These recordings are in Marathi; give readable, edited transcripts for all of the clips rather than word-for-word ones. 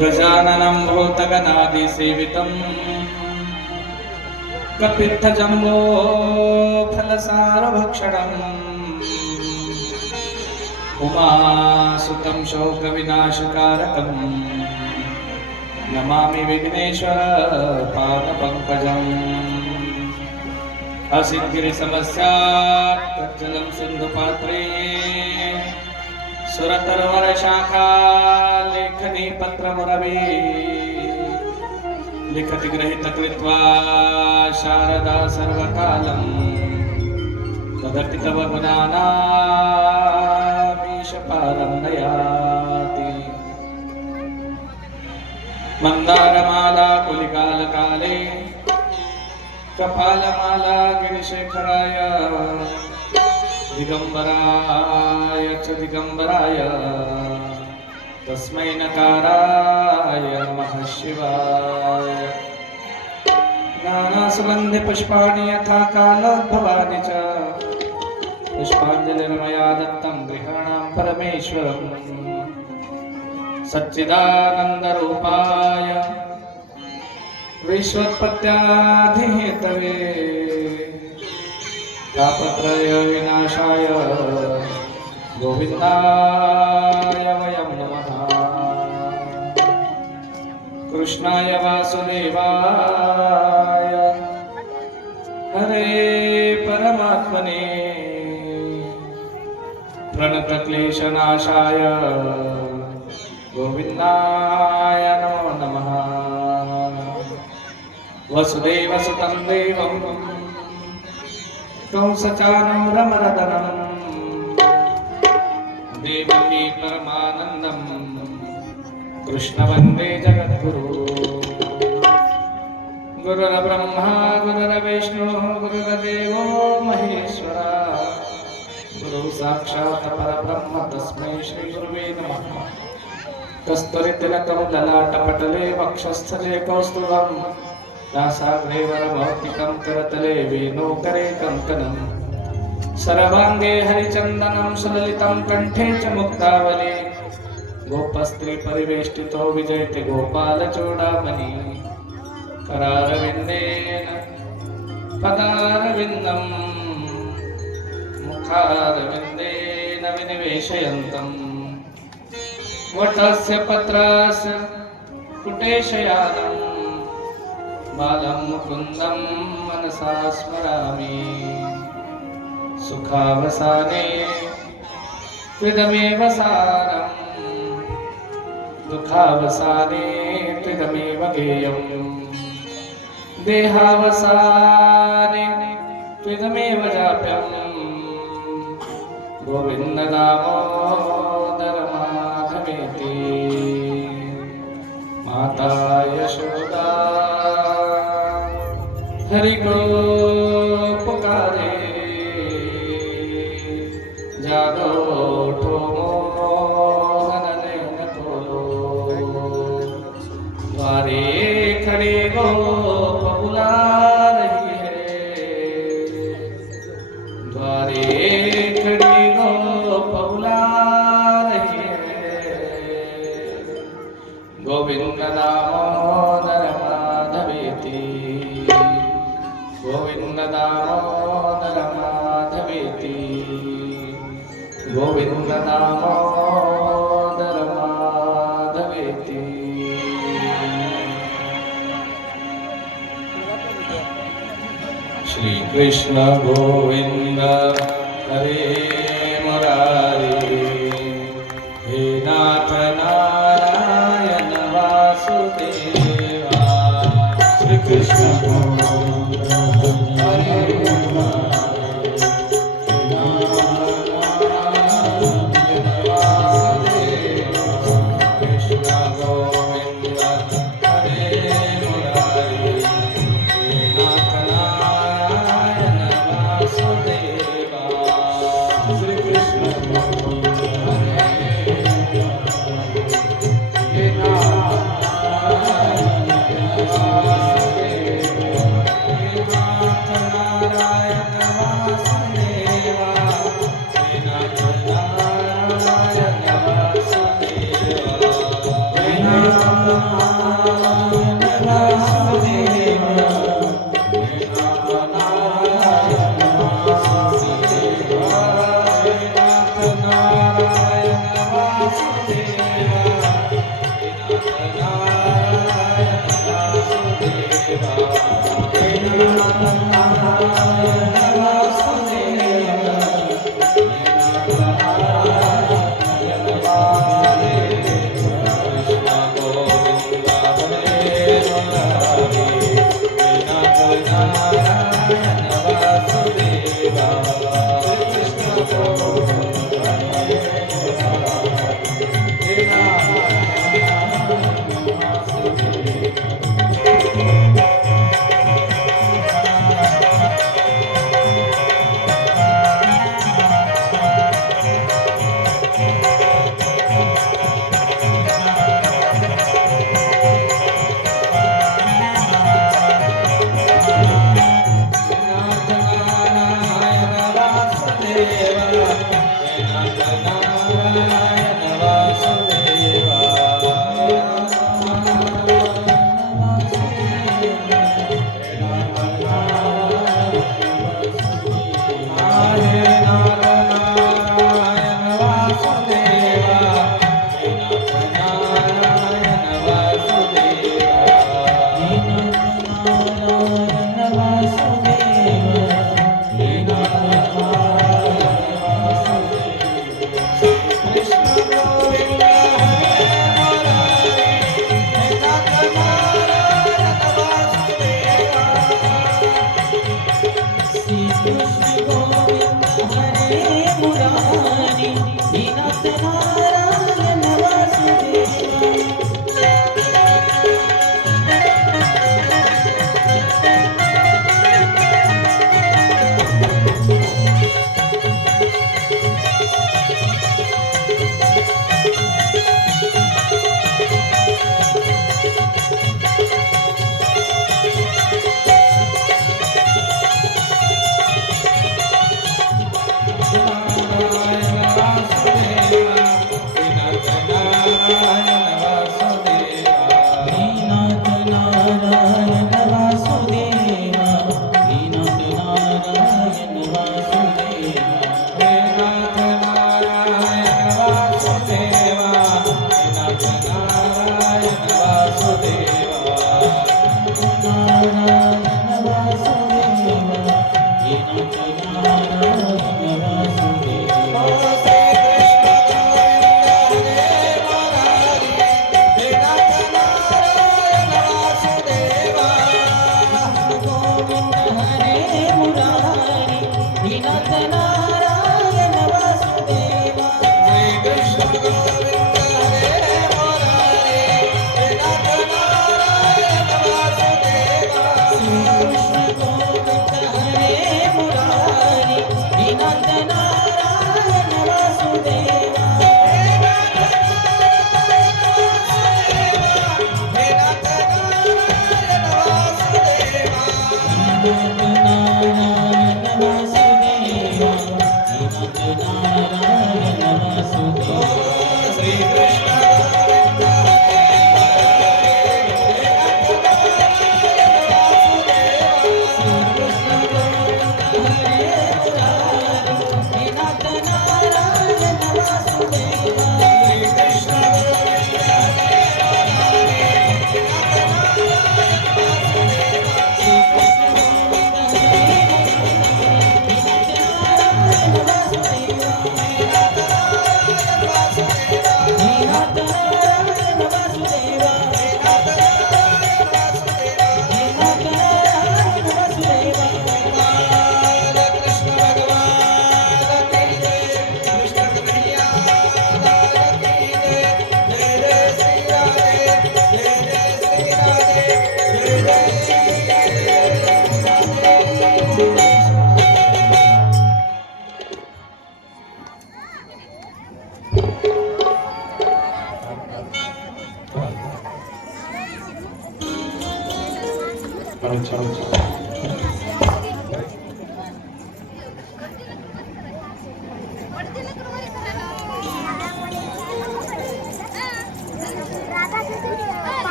गजाननं भूतगणादिसेवितं कपित्थजम्बो फलसारभक्षणम् उमासुतं शोकविनाशकारकं नमामि विघ्नेश्वर पादपङ्कजम् असिद्धिरिसमस्यात्तज्जलं सिन्धुपात्रे सुरतर्वरशाखा लेखनी पत्रमुरवी लिखति ग्रहीत कृत्वा शारदा सर्वकालं तदपि तव गुणानामीशपारं नयाति मन्दारमाला कुलिकालकाले कपालमाला गिरिशेखराय दिगंबराय च दिगंबराय तस्मै नकाराय नमः शिवाय। नानासुगन्धि पुष्पाणि यथा कालोद्भवानि च पुष्पाञ्जलिर्मया दत्तं गृहाणां परमेश्वरम् सच्चिदानन्दरूपाय विश्वोत्पत्त्याधिहेतवे तापत्रय विनाशाय गोविन्दाय वयं नमः। कृष्णाय वासुदेवाय हरे परमात्मने प्रणतक्लेशनाशाय गोविन्दाय नमो नमः। वसुदेवसुतं देवं कंसचानूरमर्दनं देवकी परमानन्दं कृष्ण वन्दे जगद्गुरु। गुरुर्ब्रह्मा गुरुर्विष्णुः गुरुर्देवो महेश्वरा गुरु साक्षात् परब्रह्म तस्मै श्री गुरुवे नमः। कस्तूरितिलकं ललाटपटले वक्षस्थले कौस्तुभं नासाग्रे वरमौक्तिकं करतले वेणुकरे कङ्कणं सर्वाङ्गे हरिचन्दनं सुललितं कण्ठे च मुक्तावली गोपस्त्री परिवेष्टितो विजयते गोपालचूडामणि करारविन्देन पदारविन्दं मुखारविन्देन विनिवेशयन्तं वटस्य पत्रस्य कुटेशयानं बालं मुकुन्दं मनसा स्मरामि सुखावसाने त्विदमेव सारम् दुःखावसाने त्विदमेव गेयम् देहावसाने त्विदमेव जाप्यम् गोविन्द दामोदर माधवेति माता यशोदा हरि को पुकारे जागो उठो मोहन नैन खोलो द्वारे खड़ी गोप बुला रही है द्वारे खड़ी गोप बुला रही है गोविंद दामोदर माधवेति गोविंद दामोदर माधवेति गोविंद दामोदर माधवेति। श्री कृष्ण गोविंद हरे मुरारी हे नाथ नारायण वासुदेवा। श्री कृष्ण गोविंद हरे मुरारी कृष्ण गोविंद हरे मुरारी नाथ नारायण वासुदेवा। श्री कृष्ण एक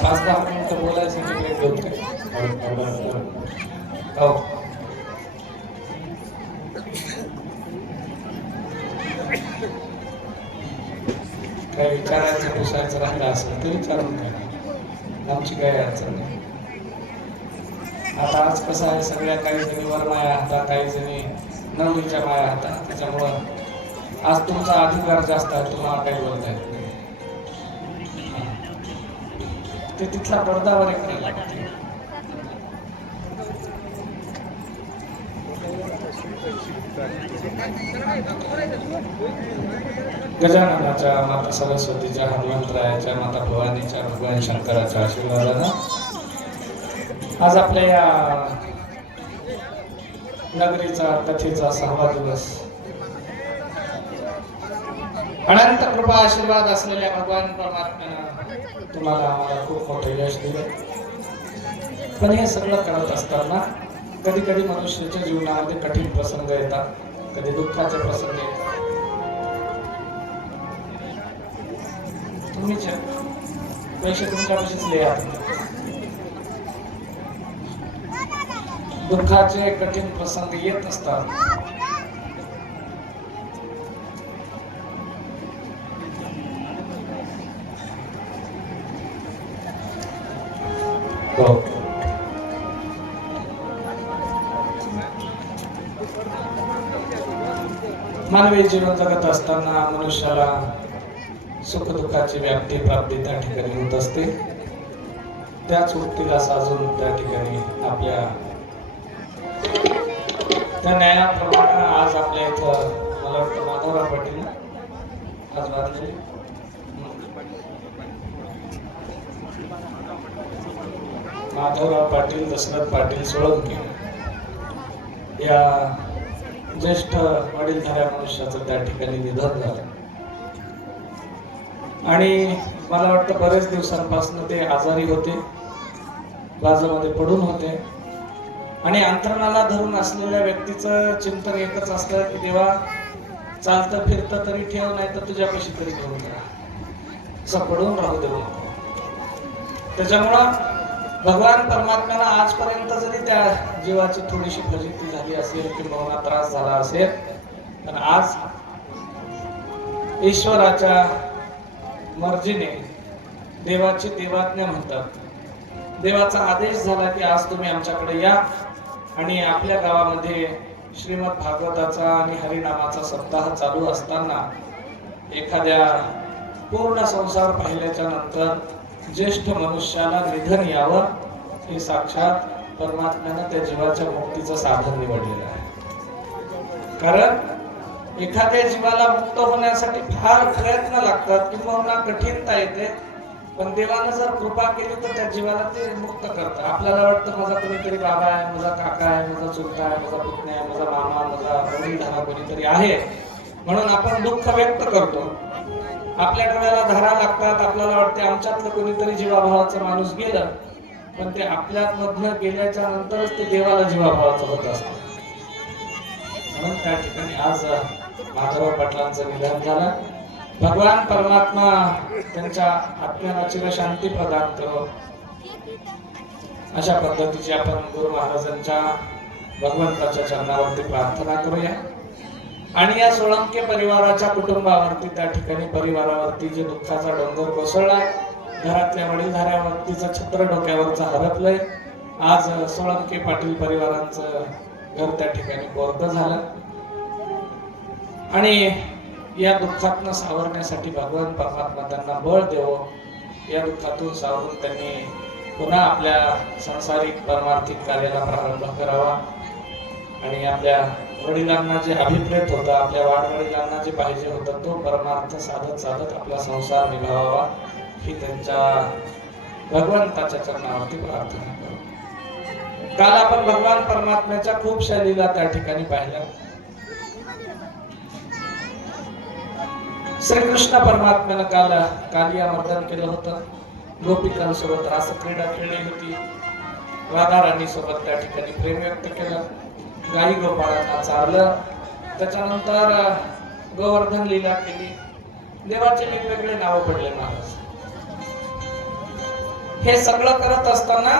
5-10 मिनिटं बोलायसाठी ब्रेक घेऊ का? हो. काही विचारायचं पुसायचं राहिलं असेल तर विचारून घ्या, आमची काही अडचण नाही. आता आज कसं आहे, सगळ्या काही जणी वर माया हातात, काही जणी नवरीच्या माया हातात, त्याच्यामुळं आज तुमचा अधिकार जास्त आहे, तुम्हाला काही बोलता येत नाही. ते तिथला पडद्यावर एक राहिला. गजाननाच्या, माता सरस्वतीच्या, हनुमंतरायाच्या, माता भवानीच्या, भगवान शंकराच्या आशीर्वादानं आज आपल्या या नगरीचा कथेचा 6वा दिवस. अनंत कृपा आशीर्वाद असलेल्या भगवान परमात्म्यानं तुम्हाला आम्हाला खूप मोठे यश दिले. पण हे सगळं करत असताना कधी कधी मनुष्याच्या जीवनामध्ये कठीण प्रसंग येतात, कधी दुःखाचे प्रसंग येतात. तुम्हीच पैसे तुमच्यापाशीच लिहा. दुःखाचे कठीण प्रसंग येत असतात. मानवी जीवन जगत असताना मनुष्याला सुखदुःखाची व्याप्ती प्राप्ती त्या ठिकाणी होत असते. त्याच वृत्तीला साजून त्या ठिकाणी आपल्या त्या न्यायाप्रमाणे आज आपल्या इथं मला वाटतं माधवराव पाटील आज बांधलेले माधवराव पाटील, दशरथ पाटील सोळंके या ज्येष्ठ वडीलधाऱ्या मनुष्याचं त्या ठिकाणी निधन झालं. आणि मला वाटतं बरेच दिवसांपासून ते आजारी होते, बाजामध्ये पडून होते. आणि अंतरणाला धरून असलेल्या व्यक्तीचं चिंतन एकच असतं की देवा, चालतं फिरतं तरी ठेव, नाही तर तुझ्यापाशी तरी घेऊन जा, असं पडून राहू देऊ नको. त्याच्यामुळं भगवान परमात्म्याला आजपर्यंत जरी त्या जीवाची थोडीशी फजिती झाली असेल किंवा त्रास झाला असेल, पण आज ईश्वराच्या मर्जीने देवाची देवाज्ञा म्हणतात, देवाचा आदेश झाला की आज तुम्ही आमच्याकडे या. आणि आपल्या गावामध्ये श्रीमद भागवताचा आणि हरिनामाचा सप्ताह चालू असताना एखाद्या पूर्ण संसार पाहिल्याच्या नंतर ज्येष्ठ मनुष्याला निधन यावं, हे साक्षात परमात्म्यानं त्या जीवाच्या मुक्तीचं साधन निवडलेलं आहे. कारण एखाद्या जीवाला मुक्त होण्यासाठी फार प्रयत्न लागतात किंवा कठीणता येते, पण देवानं जर कृपा केली तर त्या जीवाला ते मुक्त करतात. आपल्याला वाटतं माझा कोणीतरी बाबा आहे, माझा काका आहे, माझा चुलता आहे, माझा पुतण्या आहे, माझा मामा, माझा वडीलधारा कोणीतरी आहे, म्हणून आपण दुःख व्यक्त करतो. आपल्या डोळ्याला धारा लागतात, आपल्याला वाटते आमच्यातलं कोणीतरी जीवाभावाचा माणूस गेलं, पण ते आपल्यामधनं गेल्याच्या नंतरच ते देवाला जीवाभावाचं होत असतं. म्हणून त्या ठिकाणी आज माधवराव पाटलांचं निधन झालं. भगवान परमात्मा त्यांच्या आत्म्याला चिरशांती प्रदान करो, अशा पद्धतीची आपण गुरु महाराजांच्या भगवंताच्या चरणावरती प्रार्थना करूया. आणि या सोळंके परिवाराच्या कुटुंबावरती, त्या ठिकाणी परिवारावरती जे दुःखाचा डोंगर कोसळलाय, घरातल्या वडीलधाऱ्यावरतीचं छत्र डोक्यावरचं हरपलंय. आज सोळंके पाटील परिवारांचं घर त्या ठिकाणी कोरडं झालं. आणि या दुःखातनं सावरण्यासाठी भगवान परमात्मा त्यांना बळ देवो, या दुःखातून सावरून त्यांनी पुन्हा आपल्या सांसारिक परमार्थिक कार्याला प्रारंभ करावा आणि आपल्या वडिलांना जे अभिप्रेत होतं, आपल्या वाडवडिलांना जे पाहिजे होतं, तो परमार्थ साधत साधत आपला संसार निभावावा ही त्यांच्या भगवंताच्या चरणावरती प्रार्थना करू. काल आपण भगवान परमात्म्याच्या खूपशा लीला त्या ठिकाणी पाहिल्या. श्रीकृष्ण परमात्म्यानं काल कालिया मर्दन केलं होतं, गोपिकांसोबत रासक्रीडा खेळली होती, राधा राणी सोबत त्या ठिकाणी प्रेम व्यक्त केलं, गाई गोपाळांना चारलं, त्याच्यानंतर गोवर्धन लीला केली, देवाचे वेगवेगळे नाव पडले महाराज. हे सगळं करत असताना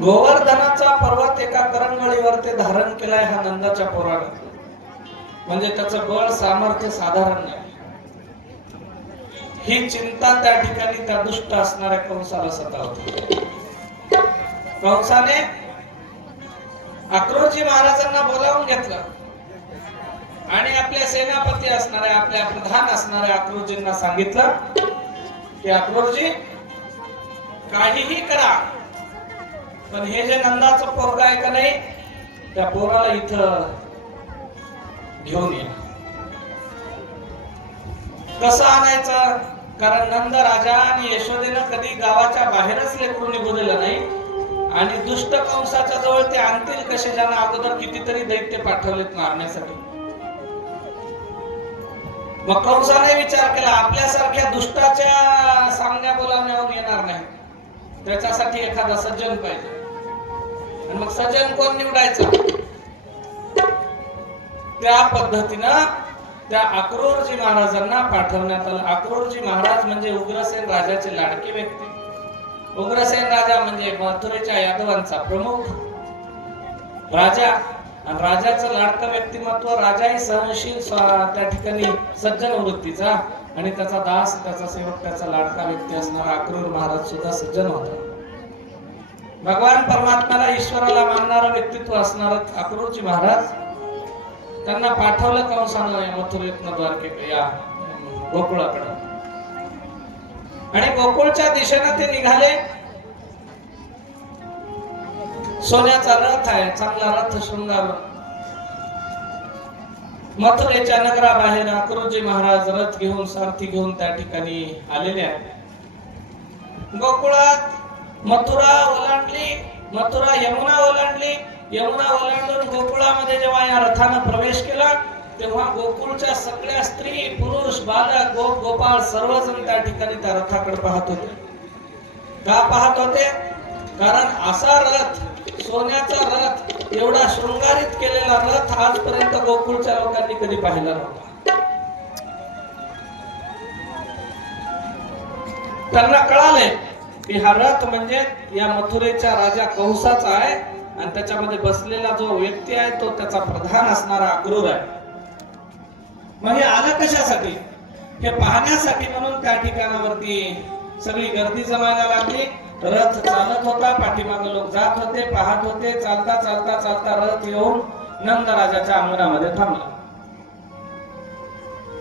गोवर्धनाचा पर्वत एका करंगळीवर ते धारण केलाय हा नंदाच्या पोरानं. म्हणजे त्याचं बळ सामर्थ्य साधारण नाही. ही चिंता त्या ठिकाणी त्या दुष्ट असणाऱ्या कंसाला सतावते. कंसाने अक्रोजी महाराजांना बोलावून घेतलं आणि आपले सेनापती असणाऱ्या, आपल्या प्रधान असणाऱ्या अक्रोजींना सांगितलं की अक्रोजी काहीही करा, पण हे जे नंदाचं पोरगा आहे का नाही, त्या पोराला इथं घेऊन या. कसं आणायचं? कारण नंद राजा आणि यशोदेनं कधी गावाच्या बाहेरच लेकरू निघू दिलं नाही आणि दुष्ट कंसाच्या जवळ ते आणतील कसे, ज्यांना अगोदर कितीतरी दैत्य पाठवलेत मारण्यासाठी. मग कंसाने विचार केला, आपल्यासारख्या दुष्टाच्या सामन्या बोलावण्यावर येणार नाही, त्याच्यासाठी एखादा सज्जन पाहिजे. आणि मग सज्जन कोण निवडायचा? त्या पद्धतीनं त्या अक्रूरजी महाराजांना पाठवण्यात आलं. अक्रूरजी महाराज म्हणजे उग्रसेन राजाचे लाडके व्यक्ती. उग्रसेन राजा म्हणजे मथुरेच्या यादवांचा प्रमुख राजा आणि राजाचं लाडकं व्यक्तिमत्व. राजाही सहनशील, त्या ठिकाणी सज्जन वृत्तीचा आणि त्याचा दास, त्याचा सेवक, त्याचा लाडका व्यक्ती असणारा अक्रूर महाराज सुद्धा सज्जन होता. भगवान परमात्म्याला, ईश्वराला मानणारं व्यक्तित्व असणार अक्रूरजी महाराज, त्यांना पाठवलं कंसानं मथुरेतनं द्वारकेकडे, या गोकुळाकडे. आणि गोकुळच्या दिशेनं ते निघाले. सोन्याचा रथ आहे, चांगला रथ शृंगारून मथुरेच्या नगराबाहेर अक्रूरजी महाराज रथ घेऊन, सारथी घेऊन त्या ठिकाणी आलेले आहेत. गोकुळात मथुरा ओलांडली, मथुरा यमुना ओलांडली, यमुना ओलांडून गोकुळामध्ये जेव्हा या रथानं प्रवेश केला तेव्हा गोकुळच्या सगळ्या स्त्री, पुरुष, बालक, गोप, गोपाळ सर्वजण त्या ठिकाणी त्या रथाकडे पाहत होते. का पाहत होते? कारण असा रथ, सोन्याचा रथ, एवढा शृंगारित केलेला रथ आजपर्यंत गोकुळच्या लोकांनी कधी पाहिला नव्हता. त्यांना कळाले की हा रथ म्हणजे या मथुरेच्या राजा कंसाचा आहे आणि त्याच्यामध्ये बसलेला जो व्यक्ती आहे तो त्याचा प्रधान असणारा अक्रूर आहे. मग हे आलं कशासाठी? हे पाहण्यासाठी. म्हणून त्या ठिकाणावरती सगळी गर्दी जमायला लागली. रथ चालत होता, पाठीमागे लोक जात होते, पाहत होते. चालता चालता चालता रथ येऊन नंदराजाच्या अंगणामध्ये थांबला.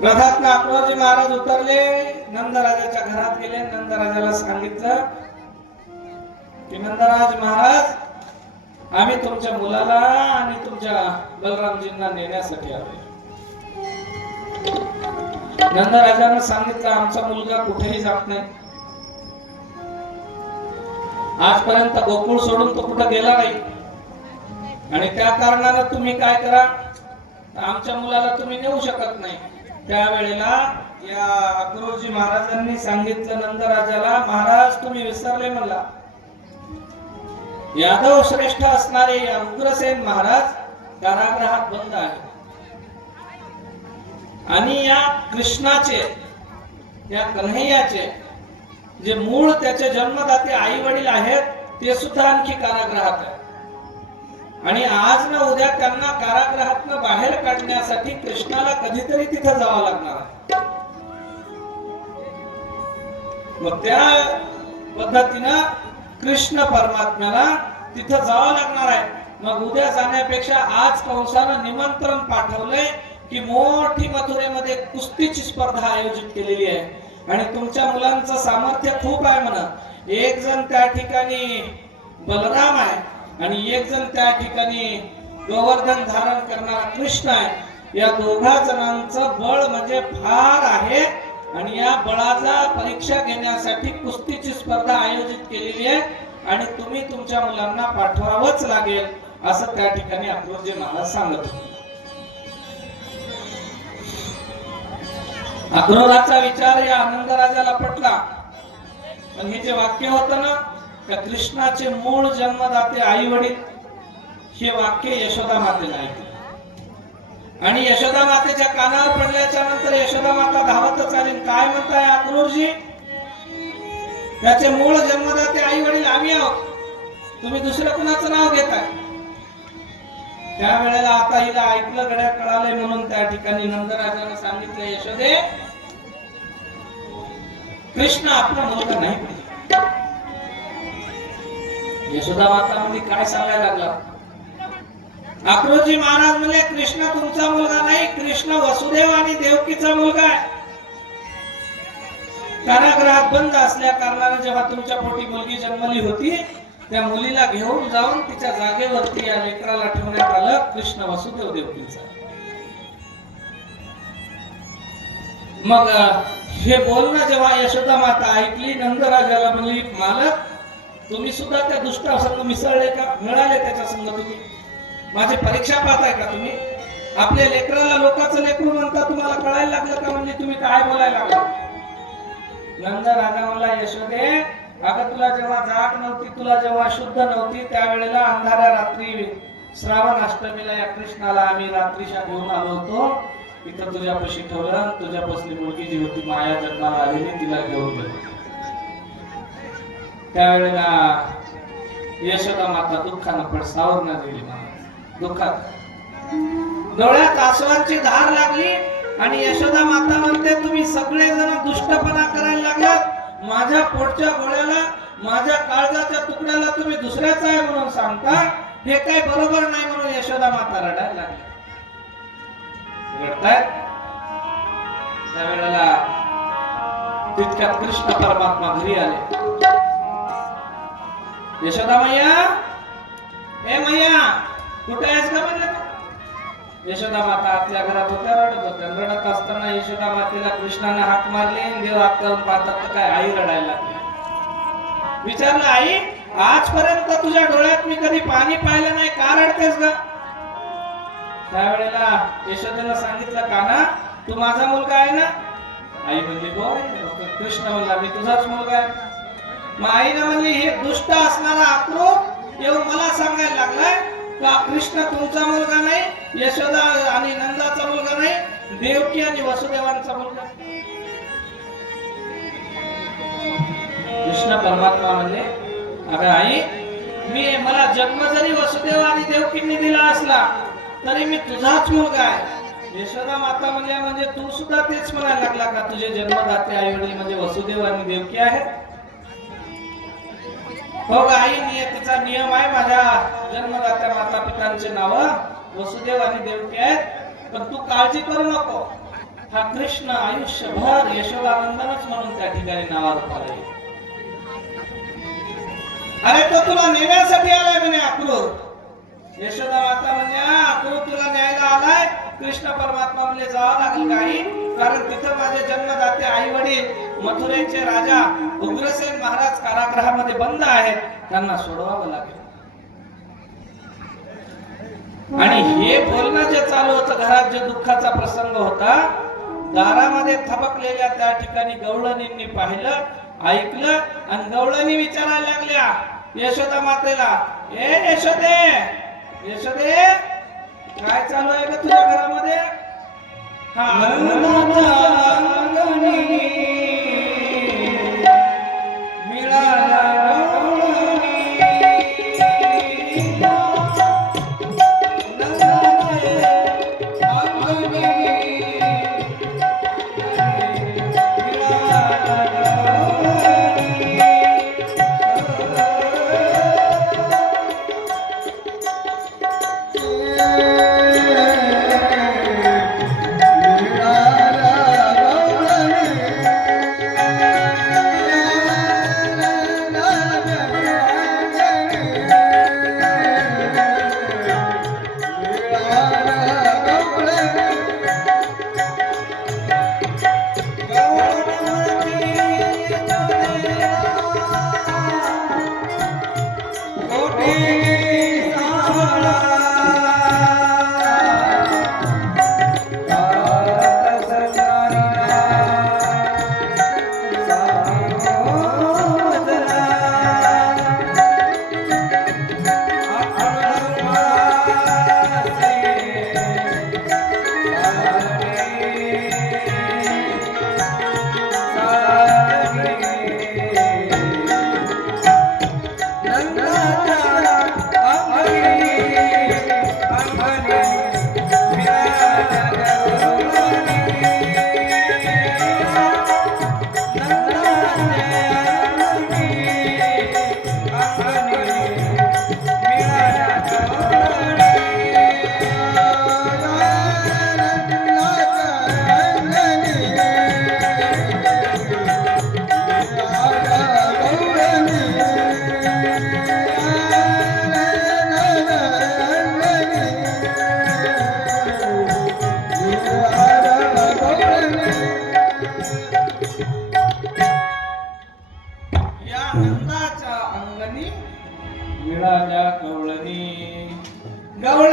रथातनं अक्रूरजी महाराज उतरले, नंदराजाच्या घरात गेले. नंदराजाला सांगितलं की नंदराज महाराज, आम्ही तुमच्या मुलाला आणि तुमच्या बलरामजींना नेण्यासाठी आलोय. नंदराजानं सांगितलं, आमचा मुलगा कुठेही जात नाही, आजपर्यंत गोकुळ सोडून तो कुठं गेला नाही आणि त्या कारणानं तुम्ही काय करा, आमच्या मुलाला तुम्ही नेऊ शकत नाही. त्यावेळेला या अक्रूरजी महाराजांनी सांगितलं नंदराजाला, महाराज तुम्ही विसरले मला, यादव श्रेष्ठ असणारे या उग्रसेन महाराज कारागृहात बंद आहे आणि या कृष्णाचे, या कन्हैयाचे जे मूळ त्याचे जन्मदाते आई वडील आहेत ते सुद्धा आणखी कारागृहात आहे. आणि आज ना उद्या त्यांना कारागृहातनं बाहेर काढण्यासाठी कृष्णाला कधीतरी तिथं जावं लागणार आहे. मग त्या पद्धतीनं कृष्ण परमात्म्याला तिथं जावं लागणार आहे. मग उद्या जाण्यापेक्षा आज कंसानं निमंत्रण पाठवलंय की मोठी मथुरेमध्ये कुस्तीची स्पर्धा आयोजित केलेली आहे आणि तुमच्या मुलांचं सामर्थ्य खूप आहे म्हणा. एक जण त्या ठिकाणी बलराम आहे आणि एक जण त्या ठिकाणी गोवर्धन धारण करणारा कृष्ण आहे. या दोघा जणांचं बळ म्हणजे फार आहे आणि या बळाचा परीक्षा घेण्यासाठी कुस्तीची स्पर्धा आयोजित केलेली आहे आणि तुम्ही तुमच्या मुलांना पाठवावंच लागेल असं त्या ठिकाणी अक्रोरजी महाराज सांगत होते. अक्रोराचा विचार या आनंदराजाला पटला. पण हे जे वाक्य होतं ना, त्या कृष्णाचे मूळ जन्मदाते आई वडील, हे वाक्य यशोदा मातेला ऐकलं आणि यशोदा मातेच्या कानावर पडल्याच्या नंतर यशोदा माता धावतच आली. काय म्हणताय अक्रोरजी? त्याचे मूळ जन्मदाते आई वडील आम्ही आहोत, तुम्ही दुसरं कुणाचं नाव घेताय? त्यावेळेला आता हिला ऐकलं, गड्या कळाले म्हणून त्या ठिकाणी नंदराजाने सांगितलं, यशोदे कृष्ण आपला मुलगा नाही. यशोदा माता म्हणजे काय सांगायला लागला? अक्रोरजी महाराज म्हणले, कृष्ण तुमचा मुलगा नाही, कृष्ण वसुदेव आणि देवकीचा मुलगा आहे. कारागृहात बंद असल्या कारणाने जेव्हा तुमच्या पोटी मुलगी जन्मली होती, त्या मुलीला घेऊन जाऊन तिच्या जागेवरती या लेकराला ठेवण्यात आलं. कृष्ण वसुदेव देवकीचा. मग हे बोलणं जेव्हा यशोदा माता ऐकली, नंदराजाला म्हणली, मालक तुम्ही सुद्धा त्या दुष्टा संग मिसळले का? मिळाले त्याच्या संग तुम्ही? माझी परीक्षा पाहताय का तुम्ही? आपल्या लेकराला लोकांचं लेकरू म्हणता तुम्हाला कळायला लागलं का? म्हणजे तुम्ही काय बोलायला लागला? नंदराजा म्हणला, यशोदे अगं तुला जेव्हा जाग नव्हती, तुला जेव्हा शुद्ध नव्हती, त्यावेळेला अंधाऱ्या रात्री श्रावण अष्टमीला या कृष्णाला आम्ही रात्रीच्या घेऊन आलो होतो. इथं तुझ्यापाशी ठेवलं, तुझ्यापासली मुलगी जी होती माया जन्माला आलेली, तिला घेऊन गेलो. त्यावेळेला यशोदा माता दुःखानं पडसावर न गेली. दुःखात डोळ्यात आसवांची धार लागली आणि यशोदा माता म्हणते, तुम्ही सगळे जण दुष्टपणा करायला लागलात. माझ्या पोटच्या गोळ्याला, माझ्या काळजाच्या तुकड्याला तुम्ही दुसऱ्याचा आहे म्हणून सांगता, हे काही बरोबर नाही म्हणून यशोदा माता रडायला लागली. रडतायत त्यावेळेला तितक्यात कृष्ण परमात्मा घरी आले. यशोदा मैया, ए मैया कुठे आहेस का म्हणलं? यशोदा माता आपल्या घरात होत्या, रडत होत्या. रडत असताना यशोदा मातेला कृष्णाने हाक मारली आणि देव हात करून पाहतात तर काय आई रडायला लागली. विचारलं, आई आजपर्यंत तुझ्या डोळ्यात मी कधी पाणी पाहिलं नाही, का रडतेस ग? त्यावेळेला यशोदेनं सांगितलं, काना तू माझा मुलगा आहे ना? आई म्हणली, हो. कृष्ण म्हणला, मी तुझाच मुलगा आहे. मग आईनं म्हणली, हे दुष्ट असणारा अक्रूर येऊन मला सांगायला लागलाय का कृष्ण तुमचा मुलगा नाही, यशोदा आणि नंदाचा मुलगा नाही, देवकी आणि वसुदेवांचा मुलगा. कृष्ण परमात्मा म्हणले, अगं आई मला जन्म जरी वसुदेव आणि देवकींनी दिला असला तरी मी तुझाच मुलगा आहे. यशोदा माता म्हणल्या, म्हणजे तू सुद्धा तेच म्हणायला लागला का तुझे जन्मदाते आई वडील म्हणजे वसुदेव आणि देवकी आहेत? हो ग आई, नियतीचा नियम आहे, माझ्या जन्मदात्या माता पितांचे नाव वसुदेव आणि देवकी आहेत. पण तू काळजी करू नको, हा कृष्ण आयुष्यभर यशोदानंदनच म्हणून त्या ठिकाणी नावारूपाला येईल. अरे तो तुला नेण्यासाठी आलाय म्हणे अक्रूर. यशोदा माता म्हणजे, अक्रूर तुला न्यायला आलाय? कृष्ण परमात्मा म्हणजे, जावं लागेल काही, कारण तिथं माझे जन्मदाते आई वडील मथुरेचे राजा उग्रसेन महाराज कारागृहामध्ये बंद आहेत, त्यांना सोडवावं लागेल. आणि हे बोलणं जे चालू होतं, घरात जे दुःखाचा प्रसंग होता, दारामध्ये थबकलेल्या त्या ठिकाणी गवळणींनी पाहिलं, ऐकलं आणि गवळणी विचारायला लागल्या यशोदा मातेला, ए यशोदे, यशोदे काय चालू आहे का तुझ्या घरामध्ये?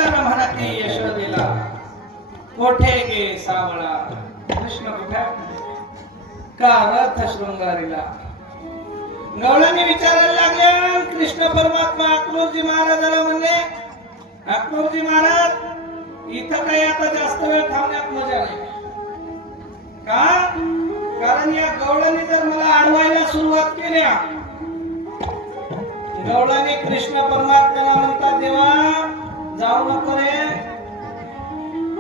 नंदन म्हणती यशोदेला, कोठे गे सावळा. कृष्ण कुठे का रथ शृंगारीला. गवळणी विचारायला लागल्या. कृष्ण परमात्मा अक्रूरजी महाराजाला म्हणले, अक्रूरजी महाराज इथं काही आता जास्त वेळ थांबण्यात मजा नाही. का? कारण या गवळणी जर मला अडवायला सुरुवात केल्या. गवळणी कृष्ण परमात्म्याला म्हणतात, देवा जाऊ नको रे,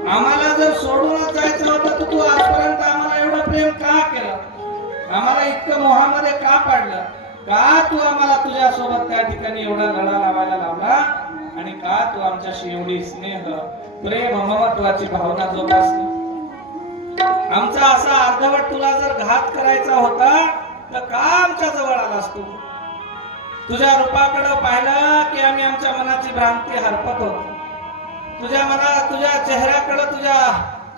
आम्हाला जर सोडूनच जायचं होतं तर तू आजपर्यंत आम्हाला एवढं प्रेम का केलं, आम्हाला इतकं मोहामध्ये का पाडलं, का तू आम्हाला तुझ्या सोबत त्या ठिकाणी एवढा लढा लावायला लावला, आणि का तू आमच्याशी एवढी स्नेह प्रेम महत्वाची भावना जोपासली. आमचा असा अर्धवट तुला जर घात करायचा होता तर का आमच्या जवळ आलास तू. तुझ्या रूपाकडे पाहिलं की आम्ही आमच्या मनाची भ्रांती हरपत होतो. तुझ्या चेहऱ्याकडे, तुझ्या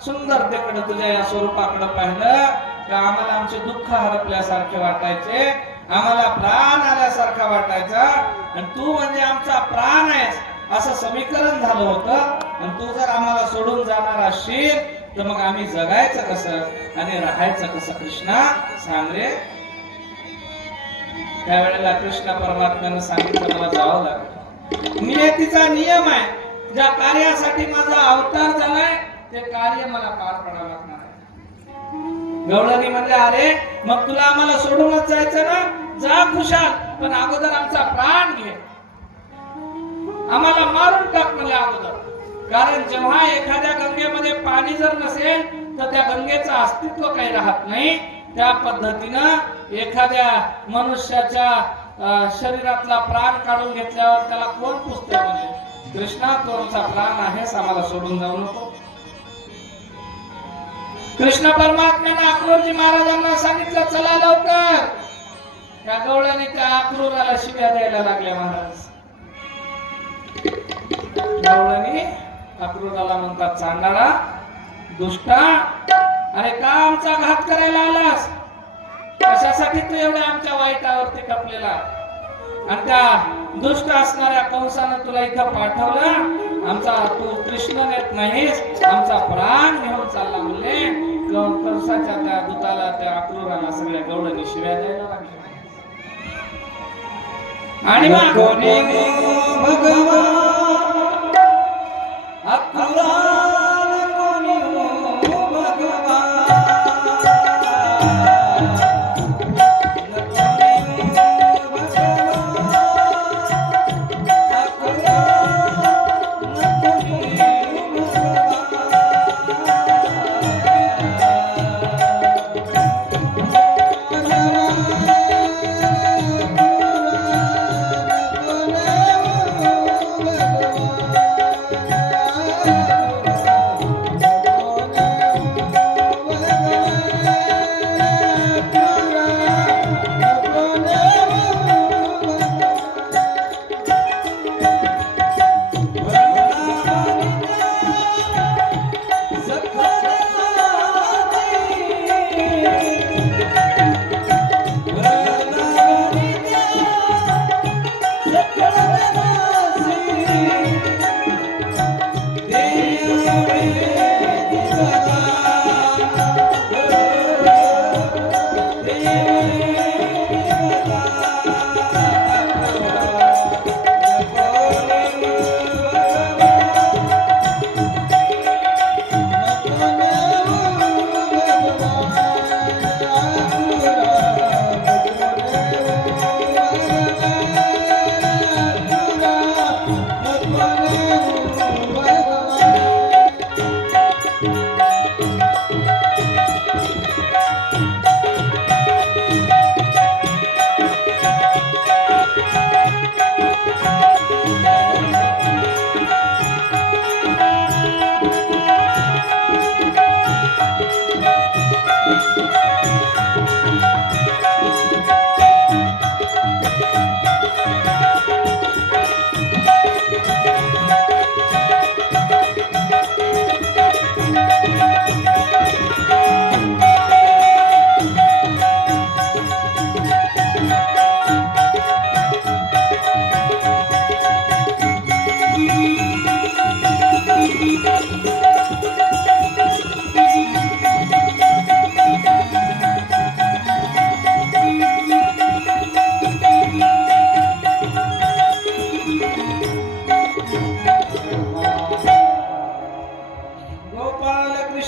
सुंदरतेकडे, तुझ्या या स्वरूपाकडे पाहिलं का आम्हाला आमचे दुःख हरपल्यासारखे वाटायचे, आम्हाला प्राण आल्यासारखा वाटायचा, आणि तू म्हणजे आमचा प्राण आहेस असं समीकरण झालं होतं. आणि तू जर आम्हाला सोडून जाणार असशील तर मग आम्ही जगायचं कसं आणि राहायचं कसं. कृष्णा सांग रे. त्यावेळेला कृष्ण परमात्म्यानं सांगितलं, मला जावं लागेल. नियतीचा नियम आहे, ज्या कार्यासाठी माझा अवतार झालाय ते कार्य मला पार पडावं लागणार आहे. गवळणी म्हणले, अरे मग तुला आम्हाला सोडूनच जायचं ना, जा खुशाल, पण अगोदर आमचा प्राण घे, आम्हाला मारून टाक म्हणजे अगोदर. कारण जेव्हा एखाद्या गंगेमध्ये पाणी जर नसेल तर त्या गंगेचं अस्तित्व काही राहत नाही. त्या पद्धतीनं एखाद्या मनुष्याच्या शरीरातला प्राण काढून घेतल्यावर त्याला कोण पुसते. म्हणजे कृष्णा तू आमचा प्राण आहेस, आम्हाला सोडून जाऊ नको. कृष्ण परमात्म्याने अक्रूरजी महाराजांना सांगितलं, चला लवकर. त्या गवळ्याने त्या अक्रूराला शिव्या द्यायला लागल्या. महाराज गवळणी अक्रूराला म्हणतात, चांडाळा, दुष्टा, अरे का आमचा घात करायला आलास, कशासाठी तू एवढ्या आमच्या वाईटावरती कपलेला, आणि त्या दुष्ट असणाऱ्या कंसानं तुला इथं पाठवलं, आमचा तू कृष्ण नेत नाहीस, आमचा प्राण घेऊन चालला. म्हणले कंसाच्या त्या दूताला, त्या अक्रूराला सगळ्या गवळणी शिव्या द्यायला लागल्या. आणि मग कोणी भगवान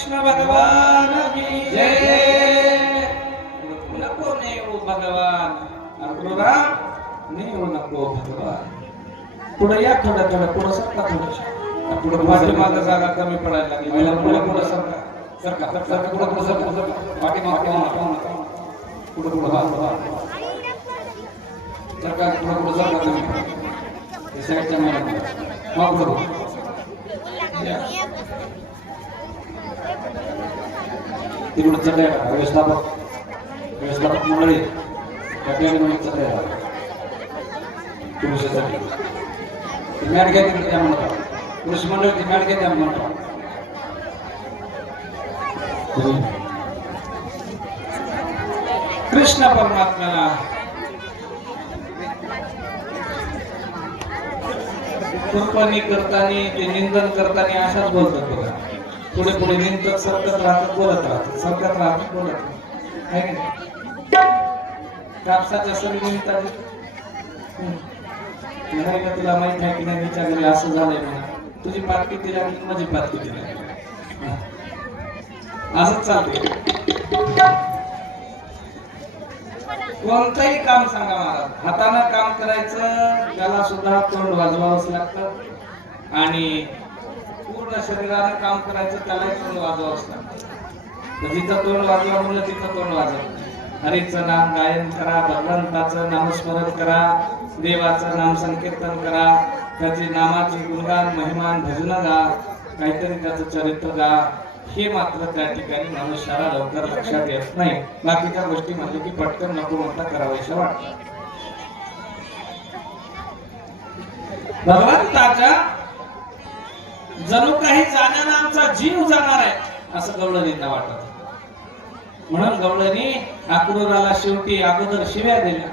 कृष्ण भगवान की जय. नको नेऊ भगवान अक्रूरा, नेऊ नको भगवान. पुढे या थोडं पुढे सरका थोडं. पुढे पाठीमागं जागा कमी पडायला लागली. पुढे सरका व्यवस्थापक मंडळी पुरुषासाठी मॅट घ्या तिकडे त्या म्हणतात. पुरुष मंडळ ती मॅट घ्या त्या म्हणतात. कृष्ण परमात्म्याला कुर्बानी करताना ते निंदन करताना अशाच बोलतात बघा. पुढे पुढे निंदत सरकत राहतात, बोलत राहतात, सरकत राहतात, बोलत राहतात. आहे की नाही? कापसाच्या सरी निमित्ताने का तुला माहित आहे की नाही, तिच्या घरी असं झालंय म्हणा, तुझी पार्टी दिली आणि माझी पार्टी दिली, असंच चालते. कोणतंही काम सांगा महाराज, हातानं काम करायचं त्याला सुद्धा तोंड वाजवावंच लागतं आणि पूर्ण शरीरानं काम करायचं त्यालाही तोंड वाजवावंच लागतं. जिथं तोंड वाजवा म्हणलं तिथं तोंड वाजवत. हरीचं नाम गायन करा, भगवंताचं नामस्मरण करा, देवाचं नाम संकीर्तन करा, त्याची नामाची गुणगान महिमान भजन गा, काहीतरी त्याचं चरित्र गा. हे मात्र त्या ठिकाणी मनुष्याला लवकर लक्षात येत नाही. बाकीच्या गोष्टी म्हणजे की पटकन नको म्हणता करावयाच्या वाटतं. भगवंताच्या जणू काही जाण्यानं आमचा जीव जाणार आहे असं गवळणींना वाटत. म्हणून गवळणी अक्रूराला शेवटी अगोदर शिव्या दिल्या.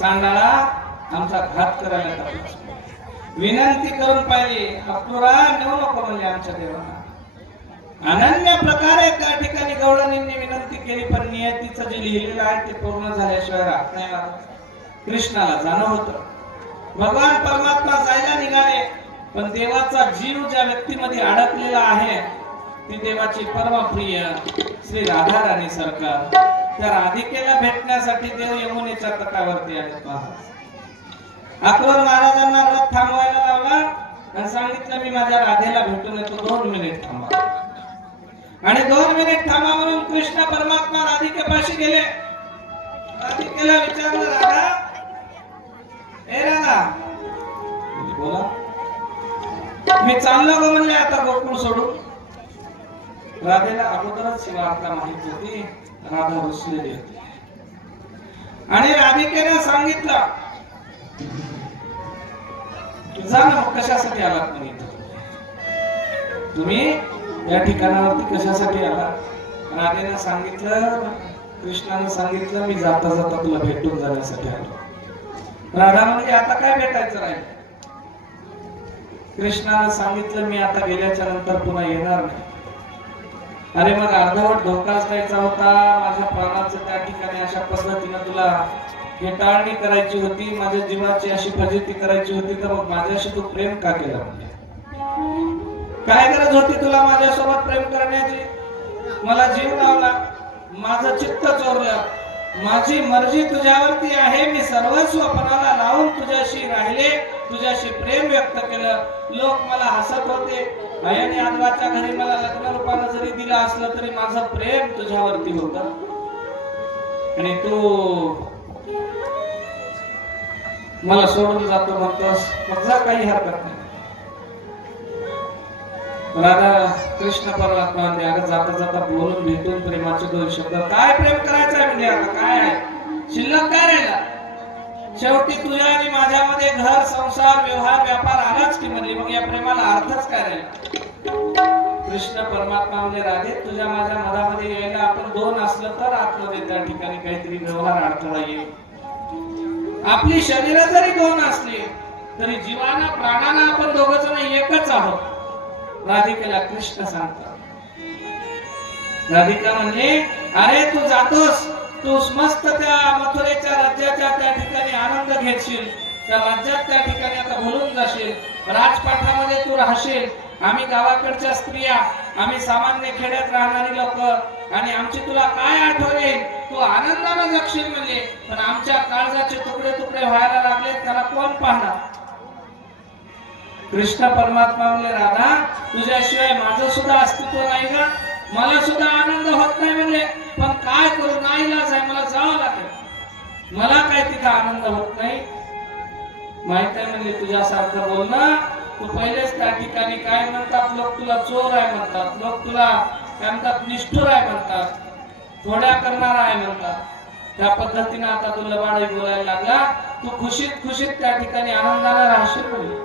चांडाळा आमचा घात करायला टाकला. विनंती करून पाहिली, अक्रूरा नेऊ नको म्हणजे आमच्या देवाला. अनन्य प्रकारे त्या ठिकाणी गवळणींनी विनंती केली, पण नियतीचं जे लिहिलेलं आहे ते पूर्ण झाल्याशिवाय राहत नाही. कृष्णाला जाणं होतं. भगवान परमात्मा जायला निघाले, पण देवाचा जीव ज्या व्यक्तीमध्ये अडकलेला आहे ती देवाची परमप्रिय श्री राधा राणी सरकार. त्या राधिकेला भेटण्यासाठी देव यमुनेच्या तटावरती आले. अक्रूर महाराजांना रथ थांबवायला लावला आणि सांगितलं मी माझ्या राधेला भेटून येतो, 2 मिनिट थांबा. आणि 2 मिनिट थांबा म्हणून कृष्ण परमात्मा राधिकेपाशी गेले. राधिकेला विचारलं, राधा, ए राधा, बोला. मी चाललो गो म्हणले आता गोकुळ सोडून. राधेला अगोदरच वार्ता माहिती होती, राधा रुसलेली होती. आणि राधिकेने सांगितलं, जा ना, मग कशासाठी आलात म्हणे तुम्ही या ठिकाणावरती कशासाठी आलात? राधेने सांगितलं, कृष्णाने सांगितलं, मी जाता जाता तुला भेटून जाण्यासाठी आलो. राधा म्हणजे आता काय भेटायचं राहील? कृष्णाने सांगितलं, मी आता गेल्याच्या नंतर पुन्हा येणार नाही. अरे मग अर्धवट धोकाच द्यायचा होता माझ्या प्राणाचं. त्या ठिकाणी अशा पद्धतीने तुला हेटाळणी करायची होती, माझ्या जीवाची अशी फजिती करायची होती, तर मग माझ्याशी तू प्रेम का केला? काय गरज होती तुला माझ्यासोबत प्रेम करण्याची? मला जीव लावला, माझं चित्त चोरलं, माझी मर्जी तुझ्यावरती आहे. मी सर्वस्व पणाला लावून तुझ्याशी राहिले, तुझ्याशी प्रेम व्यक्त केलं. लोक मला हसत होते. अयन यादवाच्या घरी मला लग्न रूपानं जरी दिलं असलं तरी माझं प्रेम तुझ्यावरती होतं. आणि तू मला सोडून जातो म्हणतोस, मग जा, काही हरकत नाही. राधा कृष्ण परमात्मा अगं जाता जाता बोलून भेटून प्रेमाचे 2 शब्द. काय प्रेम करायचं आहे म्हणजे आता काय आहे, शिल्लक काय राहिला? शेवटी तुझ्या आणि माझ्यामध्ये घर, संसार, व्यवहार, व्यापार आलाच की म्हणली, मग या प्रेमाला अर्थच काय राहिला? कृष्ण परमात्मा म्हणजे राधे, तुझ्या माझ्या मनामध्ये यायला आपण 2 असलं तर आतमध्ये त्या ठिकाणी काहीतरी व्यवहार अडथळा येईल. आपली शरीर जरी 2 असली तरी जीवाना प्राणाना आपण 2 जण एकच आहोत. राधिकेला कृष्ण सांगतात. राधिका म्हणजे, अरे तू जातोस, तू मस्त त्या मथुरेच्या राज्याच्या त्या ठिकाणी आनंद घेशील, त्या राज्यात त्या ठिकाणी आता बोलून जाशील, राजपाठामध्ये तू राहशील, आम्ही गावाकडच्या स्त्रिया, आम्ही सामान्य खेड्यात राहणारी लोक, आणि आमची तुला काय आठवण येईल, तू आनंदाने जगशील म्हणले, पण आमच्या काळजाचे तुकडे तुकडे व्हायला लागले, त्याला कोण पाहणार? कृष्ण परमात्मा म्हणले, राधा तुझ्याशिवाय माझं सुद्धा अस्तित्व नाही का, मला सुद्धा आनंद होत नाही म्हणले, पण काय करू, नाईलाज आहे, मला जावं लागेल, मला काय तिथं आनंद होत नाही. माहित आहे म्हणले, तुझ्यासारखं बोलणं, तू पहिलेच त्या ठिकाणी काय म्हणतात लोक, तुला चोर आहे म्हणतात, लोक तुला काय म्हणतात, निष्ठुर आहे म्हणतात, थोड्या करणारा आहे म्हणतात. त्या पद्धतीने आता तू लबाडी बोलायला लागला, तू खुशीत खुशीत त्या ठिकाणी आनंदाने राहशील म्हणले.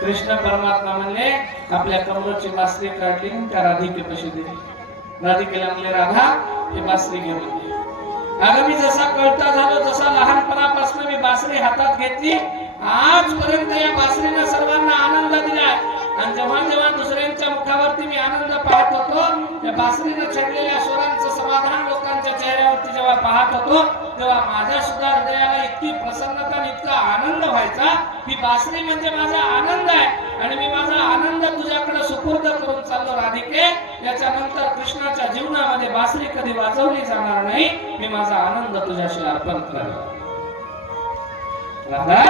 कृष्ण परमात्मा म्हणले, आपल्या कमरेची बासरी काढली, त्या राधिकेपाशी दिली. राधिकेला म्हणले, राधा हे बासरी घे म्हणले. अगं मी जसा कळता झालो, जसा लहानपणापासून मी बासरी हातात घेतली, आजपर्यंत या बासरीने सर्वांना आनंद दिलाय. आणि जेव्हा जेव्हा दुसऱ्यांच्या मुखावरती मी आनंद पाहत होतो, त्या बासरीने छेडलेल्या स्वरांचं समाधान लोकांच्या चेहऱ्यावरती जेव्हा पाहत होतो, तेव्हा माझ्या सुद्धा हृदयाला इतकी प्रसन्नता आणि इतका आनंद व्हायचा. ही बासरी म्हणजे माझा आनंद आहे, आणि मी माझा आनंद तुझ्याकडे सुपूर्द करून चाललो राधिके. याच्यानंतर कृष्णाच्या जीवनामध्ये बासरी कधी वाजवली जाणार नाही, मी माझा आनंद तुझ्याशी अर्पण करेन. राधा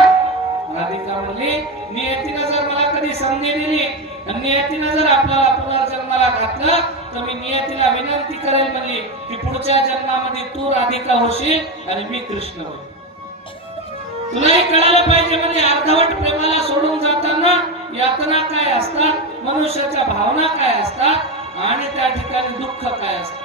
राधिका म्हणली, नियतीनं जर मला कधी संधी दिली, आणि नियतीनं जर आपल्याला पुनर्जन्माला घातलं, तर मी नियतीला विनंती करेल म्हणली की पुढच्या जन्मामध्ये तू राधिका होशील आणि मी कृष्ण होईल. तुलाही कळायला पाहिजे म्हणजे अर्धवट प्रेमाला सोडून जाताना यातना काय असतात, मनुष्याच्या भावना काय असतात, आणि त्या ठिकाणी दुःख काय असतात.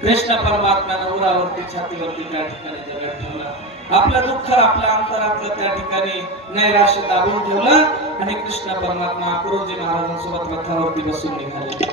कृष्ण परमात्म्याने उरावरती छातीवरती त्या ठिकाणी जगत ठेवला. आपलं दुःख आपल्या अंतरातलं त्या ठिकाणी नैराश्य दाबून ठेवलं, आणि कृष्ण परमात्मा गुरुजी महाराजांसोबत रथावरती बसून निघाले.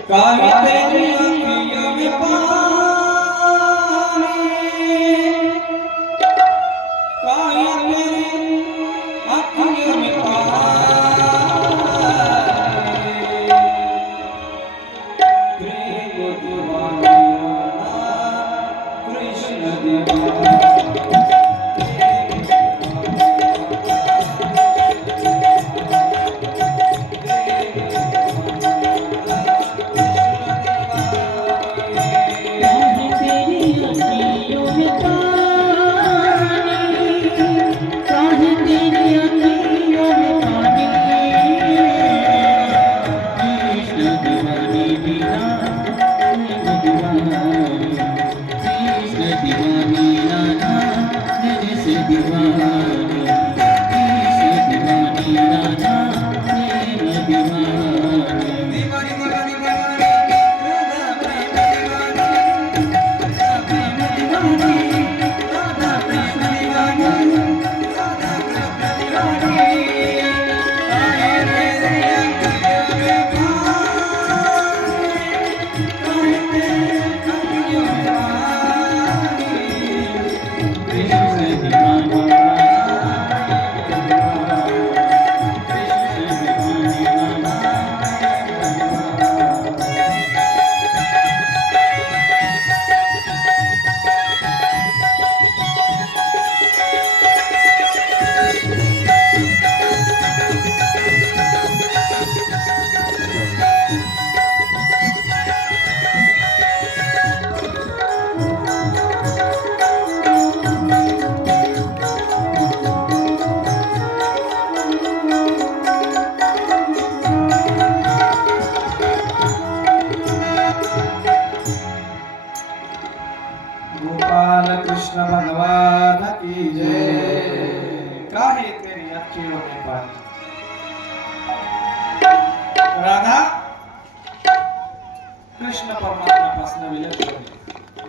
कृष्ण भगवान की जय. काहे तेरी अखियों में पानी. राधा कृष्ण परमात्म्यापासून विलग झाली.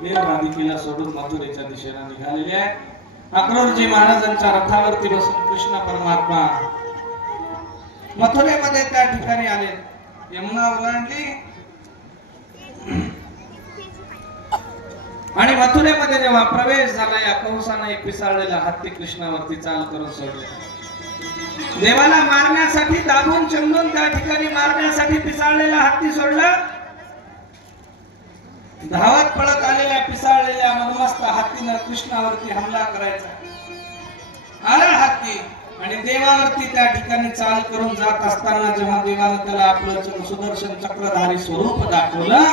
देव राधिकेला सोडून मथुरेच्या दिशेने निघालेले आहे. अक्रूरजी महाराजांच्या रथावरती बसून कृष्ण परमात्मा मथुरेमध्ये त्या ठिकाणी आले. यमुना ओलांडली आणि मथुरेमध्ये जेव्हा प्रवेश झाला, या कंसाने एक पिसाळलेला हत्ती कृष्णावरती चाल करून सोडले. देवाला मारण्यासाठी दाबून चंदून त्या ठिकाणी मारण्यासाठी पिसाळलेला हत्ती सोडला. धावत पळत आलेल्या पिसाळलेल्या मनमस्त हत्तीनं कृष्णावरती हमला करायचा. आला हत्ती आणि देवावरती त्या ठिकाणी चाल करून जात असताना जेव्हा देवानं त्याला आपलं सुदर्शन चक्रधारी स्वरूप दाखवलं,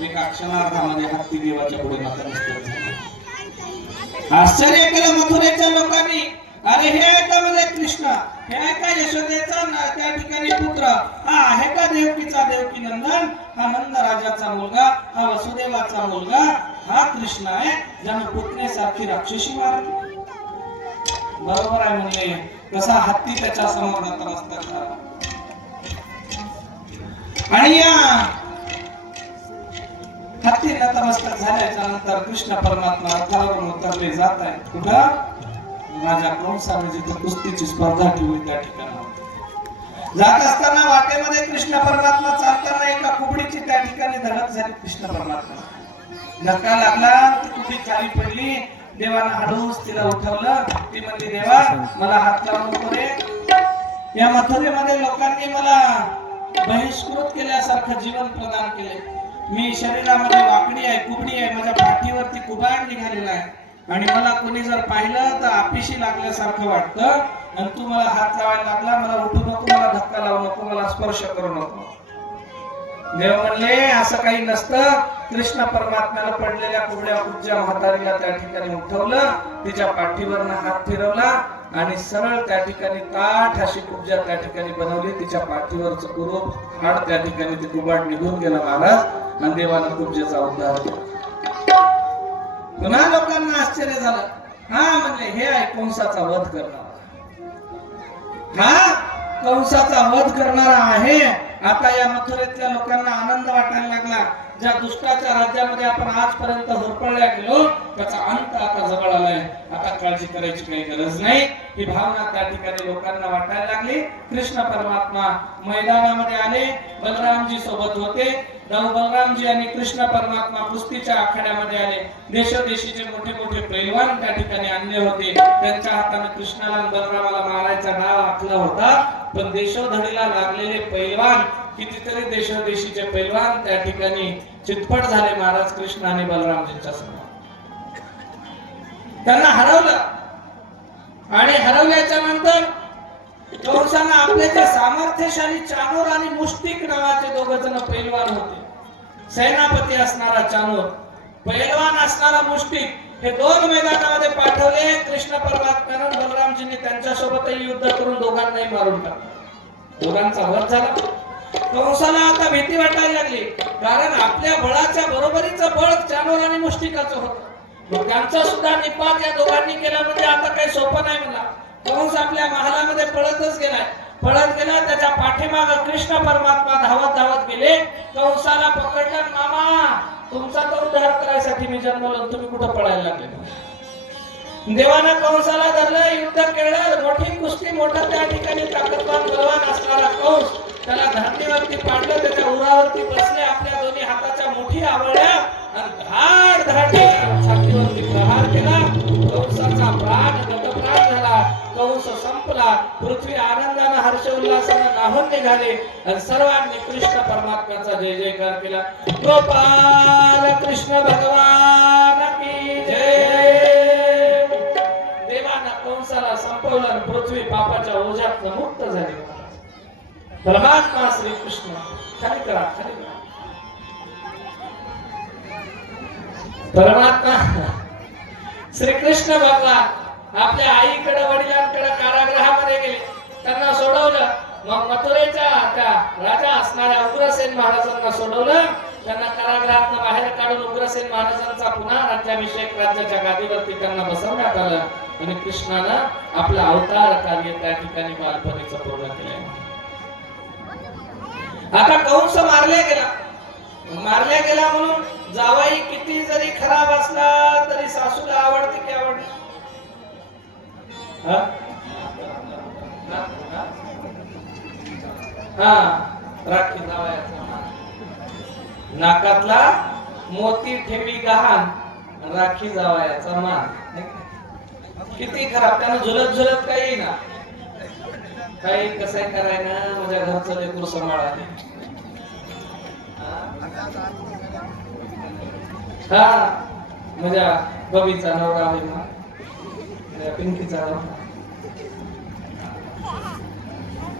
एका क्षणार्धामध्ये हत्ती देवाच्या पुढे नतमस्तक झाला. आश्चर्य केलं मथुरेच्या लोकांनी. अरे हे आहे का म्हणजे कृष्ण, हे आहे का यशोदेचा त्या ठिकाणी पुत्र, हा आहे का देवकीचा देवकी नंदन, हा नंद राजाचा मुलगा, हा वसुदेवाचा मुलगा, हा कृष्ण आहे ज्याने पुतण्यासारखी राक्षसी मारली. बरोबर आहे म्हणले. कसा हत्ती त्याच्या समोर नतमस्तक झाला. आणि या हत्ती नतमस्तक झाल्याच्या नंतर कृष्ण परमात्मा रथावरून उतरले जात आहे. कुठं? राजा कंसाने जिथे कुस्तीची स्पर्धा ठेवली त्या ठिकाणी जात असताना वाटेमध्ये कृष्ण परमात्मा चालताना एका कुबडीची त्या ठिकाणी धडक झाली. कृष्ण परमात्मा धक्का लागला, कुबडी खाली पडली. देवानं हळूच तिला उठवलं. ती म्हणली, देवा मला हात लावू नको रे. या मथुरेमध्ये लोकांनी मला बहिष्कृत केल्यासारखं जीवन प्रदान केले. मी शरीरामध्ये वाकडी आहे, कुबडी आहे, माझ्या पाठीवरती कुबाड निघालेला आहे आणि मला कोणी जर पाहिलं तर आपिशी लागल्यासारखं वाटतं. आणि तू मला हात लावायला लागला, मला उठू नको, मला धक्का लावू नको, मला स्पर्श करू नको. देव म्हणले असं काही नसतं. कृष्ण परमात्म्याला पडलेल्या कुबड्या कुबज्या म्हातारीला त्या ठिकाणी उठवलं, तिच्या पाठीवरनं हात फिरवला आणि सरळ त्या ठिकाणी ताठ अशी कुबज्या त्या ठिकाणी बनवली. तिच्या पाठीवरचं कुरूप हाड त्या ठिकाणी ते कुबाड निघून गेला महाराज आणि देवानं कुबजेचा उद्धार केला. पुन्हा लोकांना आश्चर्य झालं. हा म्हणले हे आहे कंसाचा वध करणारा, हा कंसाचा वध करणारा आहे. आता या मथुरेतल्या लोकांना आनंद वाटायला लागला. ज्या दुष्टाच्या राज्यामध्ये आपण आजपर्यंत होरपळल्या गेलो त्याचा अंत आता जवळ आलाय. आता काळजी करायची काही गरज नाही. ही भावना त्या ठिकाणी लोकांना वाटायला लागली. कृष्ण परमात्मा मैदानामध्ये आले. बलरामजी सोबत होते. बलरामजी आणि कृष्ण परमात्मा कुस्तीच्या आखाड्यामध्ये आले. देशोदेशीचे मोठे मोठे पैलवान त्या ठिकाणी आणले होते. त्यांच्या हाताने कृष्णाला आणि बलरामाला मारायचा डाव आखला होता. पण देशोधडीला लागलेले पैलवान, कितीतरी देशोदेशीचे पैलवान त्या ठिकाणी चितपट झाले महाराज कृष्ण आणि बलरामजींच्या समोर. त्यांना हरवलं आणि हरवल्याच्या नंतर कंसाने आपले जे सामर्थ्यशाली चाणूर आणि मुष्टिक नावाचे दोघ जण पैलवान होते. सेनापती असणारा चाणूर, पैलवान असणारा मुष्टिक, हे दोन मैदानामध्ये पाठवले. कृष्ण परमात्म्यानं बलरामजींनी त्यांच्यासोबतही युद्ध करून दोघांनाही मारून टाकलं. दोघांचा वध झाला. कंसाला आता भीती वाटायला लागली, कारण आपल्या बळाच्या बरोबरीचं बळ चाणूर आणि मुष्टिकाचं होतं. मग त्यांचा सुद्धा निपात या दोघांनी केला म्हणजे आता काही सोपं नाही म्हणला. कंस आपल्या महालामध्ये पळतच गेलाय. पळत गेला, त्याच्या पाठीमागे कृष्ण परमात्मा धावत धावत गेले. कंसाला पकडलं. मामा तुमचा तर उद्धार करायसाठी मी जन्मलो, तुम्ही कुठं पळायला लागले. देवानं कंसाला धरलं, युद्ध केलं, मोठी कुस्ती, मोठा त्या ठिकाणी ताकदवान बलवान असणारा कंस त्याला धरणीवरती पाडलं. त्याच्या उरावरती बसले. आपल्या दोन्ही हाताच्या मुठी आवळल्या आणि धाड धाड छातीवरती प्रहार केला. कंसाचा प्राण गतप्राण झाला. कंस संपला. पृथ्वी आनंदाने हर्ष उल्हासाने नाहून निघाले आणि सर्वांनी कृष्ण परमात्म्याचा जय जयकार केला. गोपाल कृष्ण भगवान की जय. देवानं कंसाला संपवलं आणि पृथ्वी पापाच्या ओझ्यात मुक्त झाली. परमात्मा श्री कृष्ण खाली करा, खाली करा. परमात्मा श्री कृष्ण भगवान आपल्या आईकडे वडिलांकडे कारागृहामध्ये गेले. त्यांना सोडवलं. मग मथुरेच्या त्या राजा असणाऱ्या उग्रसेन महाराजांना सोडवलं. त्यांना कारागृहातून बाहेर काढून उग्रसेन महाराजांचा पुन्हा राज्याभिषेक राज्याच्या गादीवरती त्यांना बसवण्यात आलं आणि कृष्णानं आपलं अवतार कार्य त्या ठिकाणी बालपणीचं पूर्ण केलं. आता कंस मारल्या गेला म्हणून जावाई किती जरी खराब असला तरी सासूला आवडते की आवडते? राखी जावयाचा नाकातला मोती ठेवी गहाण, राखी जावयाचा मान. किती खराब, त्यानं झुलत झुलत काही ना काही कसं करायला माझ्या घरचं लेकरू सांभाळायला. माझ्या बबीचा नवरा पिंकीचा नवरा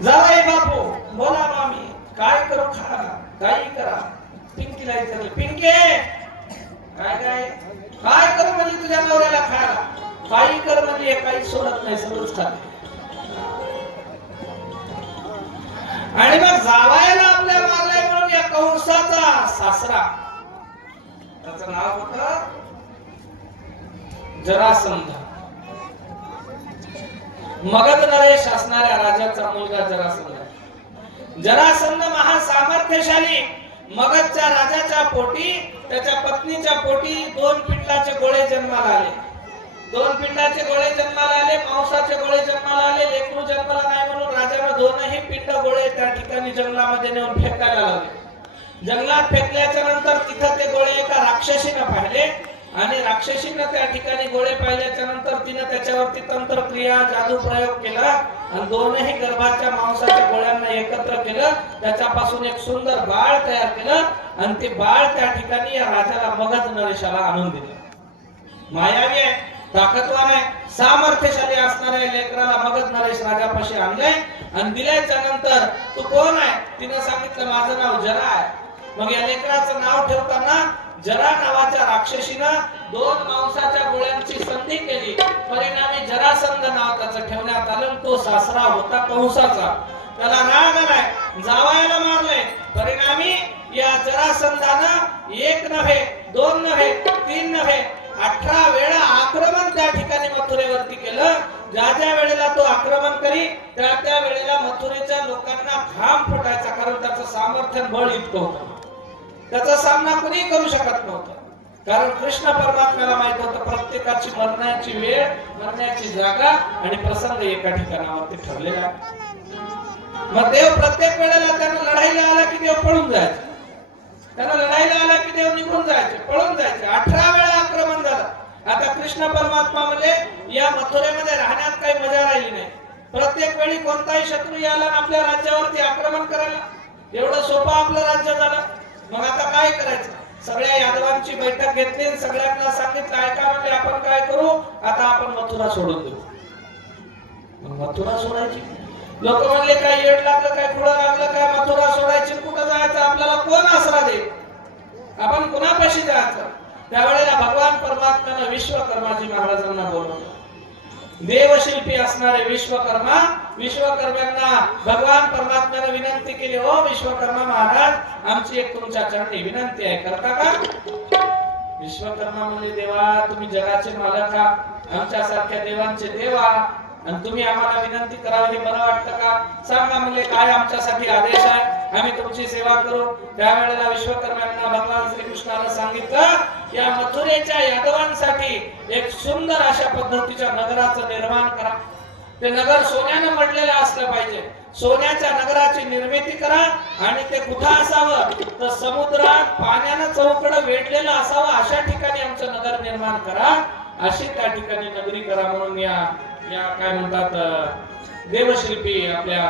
जावई बापू बोला मामी काय करू खा काही करा. पिंकीला विचारलं पिंके काय काय काय करू म्हणजे तुझ्या नवऱ्याला खायला काही कर म्हणजे काही सोडत नाही सगळंच खाते. आणि मग जावायला आपल्या मारलाय म्हणून या कंसाचा सासरा त्याचं नाव होतं जरासंध. मगध नरेश असणाऱ्या राजाचा मुलगा जरासंध. जरासंध महासामर्थ्यशाली. मगधच्या राजाच्या पोटी त्याच्या पत्नीच्या पोटी 2 पिंडाचे गोळे जन्माला आले. 2 पिंडाचे गोळे जन्माला आले. मांसाचे गोळे जन्माला आले. लेकरू जन्माला नाही म्हणून राजाने 2ही पिंड गोळे त्या ठिकाणी जंगलामध्ये नेऊन फेकायला लावले. जंगलात फेकल्याच्या नंतर तिथं ते गोळे एका राक्षसीने पाहिले आणि राक्षसीने त्या ठिकाणी गोळे पाहिल्याच्या नंतर तिने त्याच्यावरती तंत्रक्रिया जादू प्रयोग केला आणि 2ही गर्भाच्या मांसाच्या गोळ्यांना एकत्र केलं. त्याच्यापासून एक सुंदर बाळ तयार केलं आणि ते बाळ त्या ठिकाणी या राजाला मगध नरेशाला आणून दिलं. मायावी आहे, ताकदवान आहे, सामर्थ्यशाली असणाऱ्या लेकराला मगध नरेश राजापाशी आणले आणि दिल्याच्या नंतर तू कोण आहे तिने सांगितलं माझं नाव जरा आहे. मग या लेकराचं नाव ठेवताना जरा नावाच्या राक्षसीनं 2 मांसाच्या गोळ्यांची संधी केली. परिणामी जरासंध नाव त्याचं ठेवण्यात आलं. तो सासरा होता कंसाचा. त्याला राग आलाय, जावायला मारले. परिणामी या जरासंधानं 1 नव्हे 2 नव्हे 3 नव्हे 18 वेळा आक्रमण त्या ठिकाणी मथुरेवरती केलं. ज्या ज्या वेळेला तो आक्रमण करी त्या त्या वेळेला मथुरेच्या लोकांना घाम फुटायचा, कारण त्याचं सामर्थ्य बळ इतकं होतं. त्याचा सामना कोणी करू शकत नव्हतं. कारण कृष्ण परमात्म्याला माहित होतं प्रत्येकाची मरण्याची वेळ, मरण्याची जागा आणि प्रसंग एका ठिकाणावरती ठरलेला आहे. मग देव प्रत्येक वेळेला त्यांना लढाईला आला की देव पळून जायचे. त्यांना लढाईला आला की देव निघून जायचे, पळून जायचे. 18 वेळा आक्रमण झालं. आता कृष्ण परमात्मा म्हणजे या मथुरेमध्ये राहण्यात काही मजा राहिली नाही. प्रत्येक वेळी कोणताही शत्रू आला आपल्या राज्यावरती आक्रमण करायला. एवढं सोपं आपलं राज्य झालं. मग आता काय करायचं? सगळ्या यादवांची बैठक घेतली, सगळ्यांना सांगितलं ऐका म्हणजे आपण काय करू, आता आपण मथुरा सोडून देऊ. मथुरा सोडायची? लोक म्हणले काय येड लागलं, काय पुढं लागलं, काय मथुरा सोडायची, कुठं जायचं, आपल्याला कोण आसरा दे, आपण कुणापाशी जायचं? त्यावेळेला भगवान परमात्म्याने विश्वकर्माजी महाराजांना बोलवलं. देवशिल्पी असणारे विश्वकर्म्यांना भगवान परमात्म्याने विनंती केली, हो विश्वकर्मा महाराज, आमची एक तुमच्या चरणी विनंती आहे, करता का? विश्वकर्मा म्हणजे देवा तुम्ही जगाचे मालक आहात, आमच्या सारख्या देवांचे देवा, आणि तुम्ही आम्हाला विनंती करावी मला वाटतं का? सांगा म्हणजे काय आमच्यासाठी आदेश आहे, आम्ही तुमची सेवा करू. त्यावेळेला विश्वकर्म्यांना भगवान श्रीकृष्णाने सांगितलं या मथुरेच्या यादवांसाठी एक सुंदर अशा पद्धतीच्या नगराचं निर्माण करा. ते नगर सोन्यानं मढलेलं असलं पाहिजे. सोन्याच्या नगराची निर्मिती करा आणि ते कुठं असावं तर समुद्रात पाण्यानं चौकडं वेढलेलं असावं अशा ठिकाणी आमचं नगर निर्माण करा. अशी त्या ठिकाणी नगरी करा म्हणून या काय म्हणतात देवशिल्पी आपल्या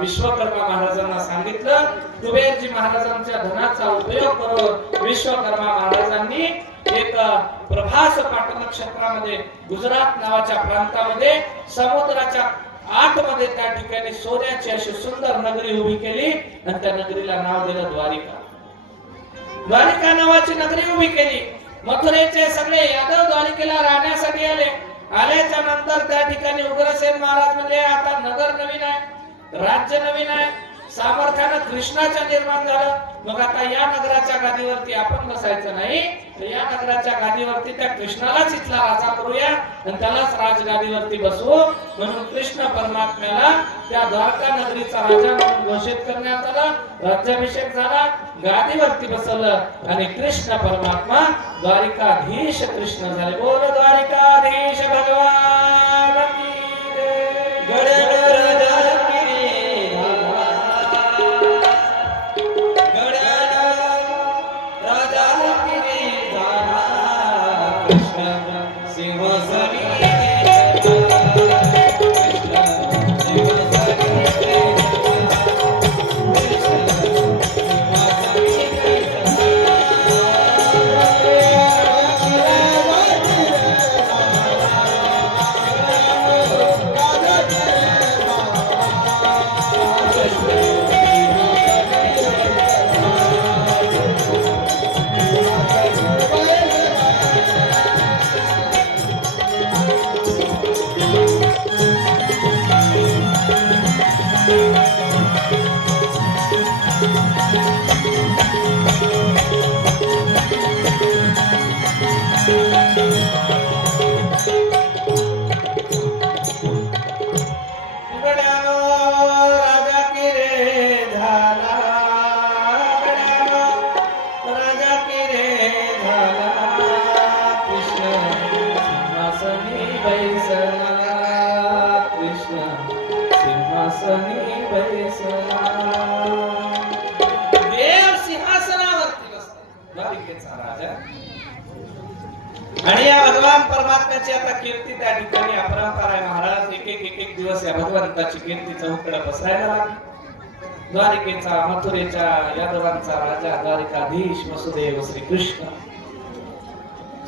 विश्वकर्मा महाराजांना सांगितलं. कुबेरजी महाराजांच्या धनाचा उपयोग करून विश्वकर्मा महाराजांनी एक प्रभास पाटण क्षेत्रामध्ये गुजरात नावाच्या प्रांतामध्ये समुद्राच्या आतमध्ये त्या ठिकाणी सोन्याची अशी सुंदर नगरी उभी केली आणि त्या नगरीला नाव दिलं द्वारिका. द्वारिका नावाची नगरी उभी केली. मथुरेचे सगळे यादव द्वारिकेला राहण्यासाठी आले. आल्याच्या नंतर त्या ठिकाणी उग्रसेन महाराज म्हणजे आता नगर नवीन आहे, राज्य नवीन आहे, सामर्थ्यानं कृष्णाचं निर्माण झालं. मग आता या नगराच्या गादीवरती आपण बसायचं नाही, तर या नगराच्या गादीवरती त्या कृष्णालाच इथला राजा करूया आणि त्यालाच राजगादीवरती बसवू. म्हणून कृष्ण परमात्म्याला त्या द्वारका नगरीचा राजा म्हणून घोषित करण्यात आलं. राज्याभिषेक झाला, गादीवरती बसवलं आणि कृष्ण परमात्मा द्वारिकाधीश कृष्ण झाले. बोल द्वारिकाधीश भगवान की जय. आणि या भगवान परमात्म्याची आता कीर्ती त्या ठिकाणी अपरंपार आहे महाराज. एक एक दिवस या भगवंताची कीर्ती चौकडे पसरायला लागली. द्वारिकेचा मथुरेच्या यादवांचा राजा द्वारिकाधीश वसुदेव श्रीकृष्ण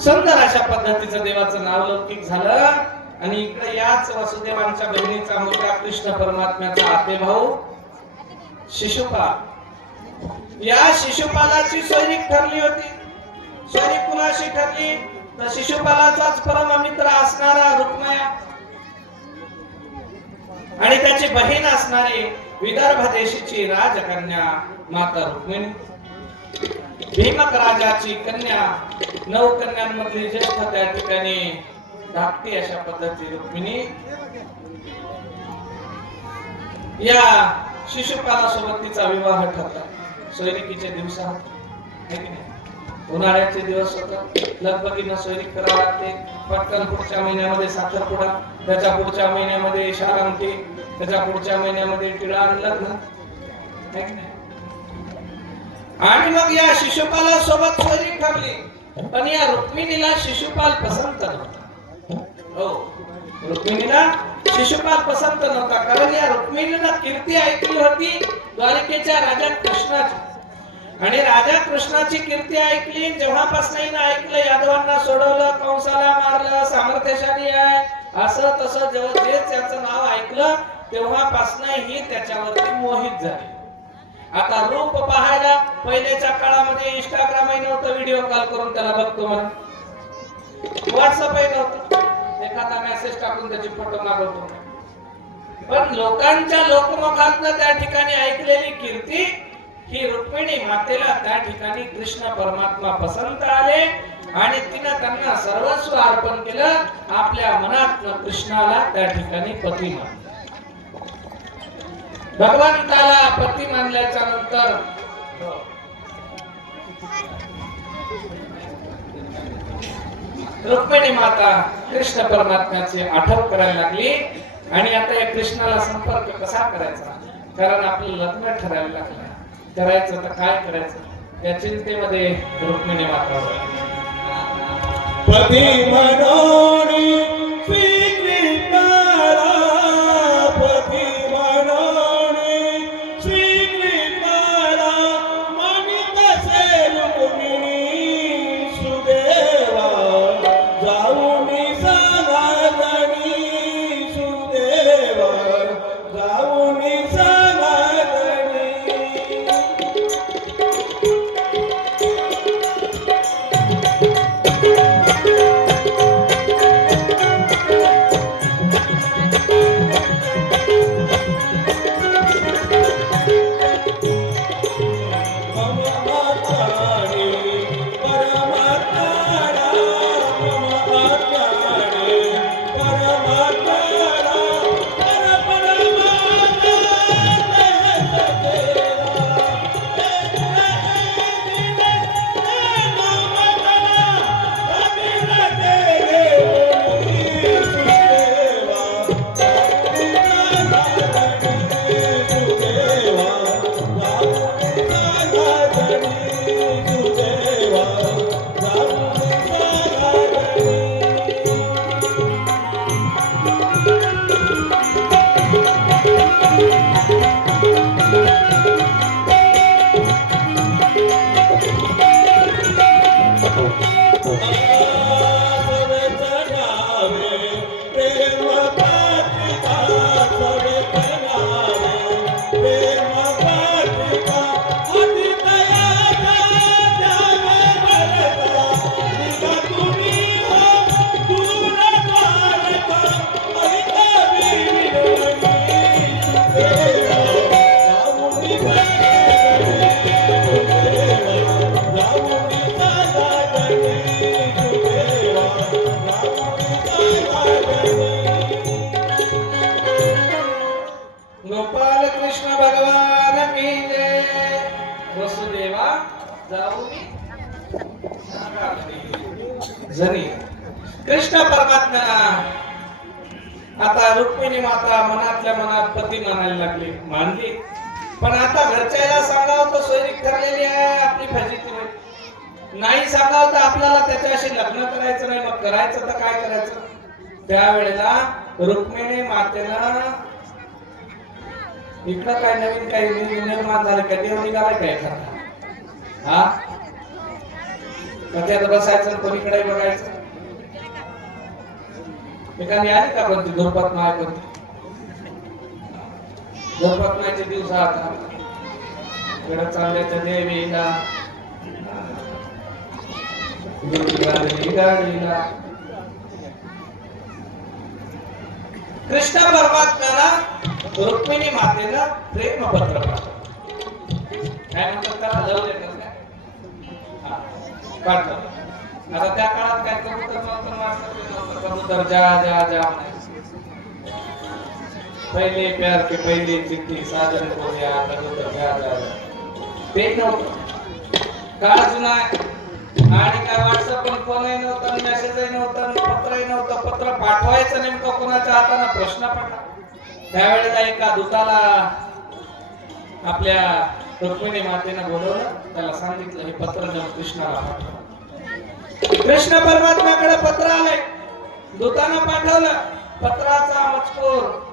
सुंदर अशा पद्धतीचं देवाचं नाव लौकिक झालं. आणि इकडे याच वसुदेवांच्या बहिणीचा मुलगा कृष्ण परमात्म्याचा आते भाऊ शिशुपाल. या शिशुपालाची सैनिक ठरली होती. सैनिक कुणाशी ठरली तर शिशुपालाचाच परम मित्र असणारा रुक्मया आणि त्याची बहीण असणारी विदर्भ देशीची राजकन्या माता रुक्मिणी. भीमक राजाची कन्या 9 कन्यांमधली ज्येष्ठ त्या ठिकाणी धाकटी अशा पद्धती रुक्मिणी या शिशुपालासोबत तिचा विवाह ठरला. सोयरिकीचे दिवस होते, उन्हाळ्याचे दिवस होते. लगबगीनं सोयरीक करावं लागते. पटकन पुढच्या महिन्यामध्ये साखरपुडा, त्याच्या पुढच्या महिन्यामध्ये शारांती, त्याच्या पुढच्या महिन्यामध्ये टिळा आणि लग्न. आणि मग या शिशुपाला सोबत सोयरीक ठरली. पण या रुक्मिणीला शिशुपाल पसंत नव्हता. हो, रुक्मिणीला शिशुपाल पसंत नव्हता. कारण या रुक्मिणीनं कीर्ती ऐकली होती द्वारिकेच्या राजा कृष्णाची. आणि राजा कृष्णाची कीर्ती ऐकली. जेव्हापासून हिनं ऐकलं यादवांना सोडवलं, कंसाला मारलं, सामर्थ्यशाली आहे असं तसं जेव्हा जे त्याचं नाव ऐकलं तेव्हापासून ही त्याच्यावरती मोहित झाली. आता रूप पाहायला पहिल्याच्या काळामध्ये इंस्टाग्रामही नव्हतं, व्हिडिओ कॉल करून त्याला बघतो म्हणून. व्हॉट्सअपही नव्हतं, एखादा मेसेज टाकून त्याची फोटो मागवतो. पण लोकांच्या लोकमुखातनं त्या ठिकाणी ऐकलेली कीर्ती ही रुक्मिणी मातेला त्या ठिकाणी कृष्ण परमात्मा पसंत आले आणि तिने त्यांना सर्वस्व अर्पण केलं. आपल्या मनात कृष्णाला त्या ठिकाणी पती मानलं. भगवंताला पती मानल्याच्या नंतर रुक्मिणी माता कृष्ण परमात्म्याची आठवण करायला लागली. आणि आता या कृष्णाला संपर्क कसा करायचा, कारण आपलं लग्न ठरायला लागलं, करायचं तर काय करायचं या चिंतेमध्ये रुक्मिणी माता पती म्हणून स्वीकृताला, पती म्हणून स्वीकृताला, मानित से रुक्मिणी सुदेवा, जाऊन सांगागणी सुदेवा, जाऊन सांगागणी. गोपाल कृष्ण भगवान की जय. वसुदेवा जाऊनी जरी कृष्ण परमात्मा आता रुक्मिणी माता मनातल्या मनात पती मानायला लागली, मानली. पण आता घरच्याला सांगावं तर सोयरीक ठरलेली आहे, आपली फजिती होईल. नाही सांगावं तर आपल्याला त्याच्याशी लग्न करायचं नाही, मग करायचं तर काय करायचं? त्यावेळेला रुक्मिणी मातेनं इकडं काय नवीन काही निर्माण झालं का? देव निघालाय काय एखादा? हा, त्यात बसायचं कोणीकडे बघायचं? एखादी आली का कोणती धुरपत माय कोणती? धुरपतमायचे दिवस आता इकडं चालल्याच्या देवीला गाडीला कृष्ण परमात्म्याला रुक्मिणी मातेनं प्रेमपत्र काय म्हणतात त्याला? लव लेटर पाठवलं. आता त्या काळात काय कबूतर जा जा जा पहिले प्यार के पहिले चिठ्ठी साजन को या कबूतर जा जा ते नव्हतं. काळ जुना आणि काय व्हॉट्सअप पण फोनही नव्हता, मेसेजही नव्हता, पत्रही नव्हतं. पत्र पाठवायचं नेमकं कोणाच्या हाताने प्रश्न पडला. त्यावेळेला एका दूताला आपल्या रुक्मिणी मातेनं बोलवलं, त्याला सांगितलं हे पत्र जाऊन कृष्णाला पाठव. कृष्ण परमात्म्याकडे पत्र आले, दूतानं पाठवलं. पत्राचा मजकूर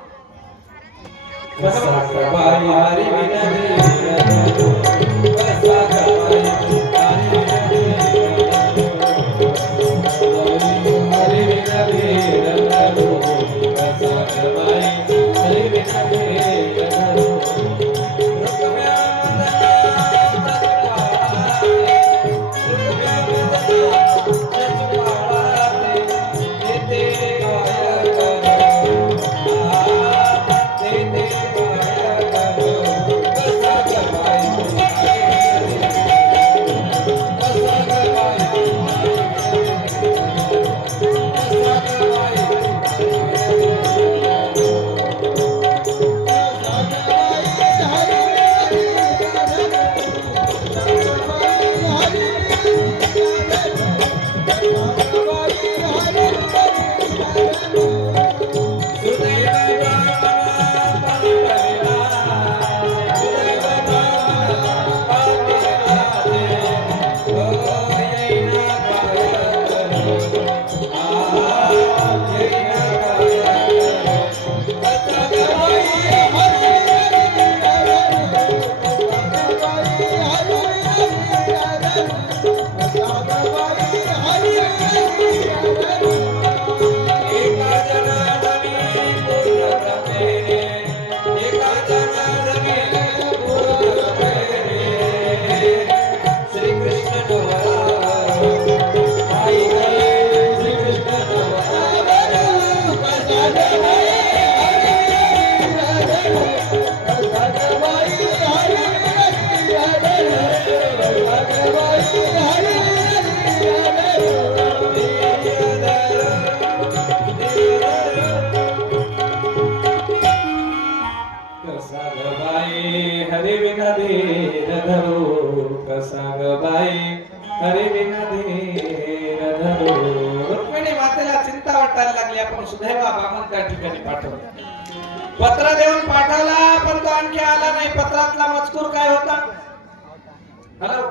पत्र देऊन पाठवला, पण तो आणखी आला नाही. पत्रातला मजकूर काय होता? हॅलो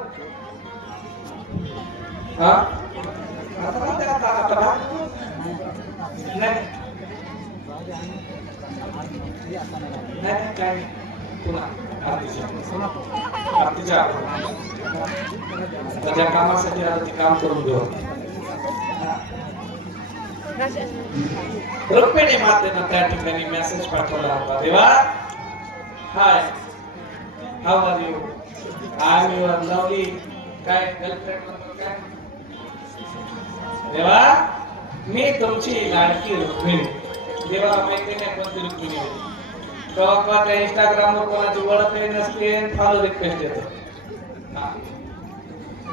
हा काय पुन्हा त्याच्या कामासाठी आलं ते काम करून घेऊ. रुक्मिणी मातेनं त्या ठिकाणी मेसेज पाठवला होता, Deva hi how are you, I am your lovely काय गर्लफ्रेंड काय देवा, मी तुमची लाडकी रुक्मिणी. देवा माहिती नाही कोणती रुक्मिणी आहे. तेव्हा त्या इंस्टाग्रामवर कोणाची ओळखही नसते, फॉलो रिक्वेस्ट येतो.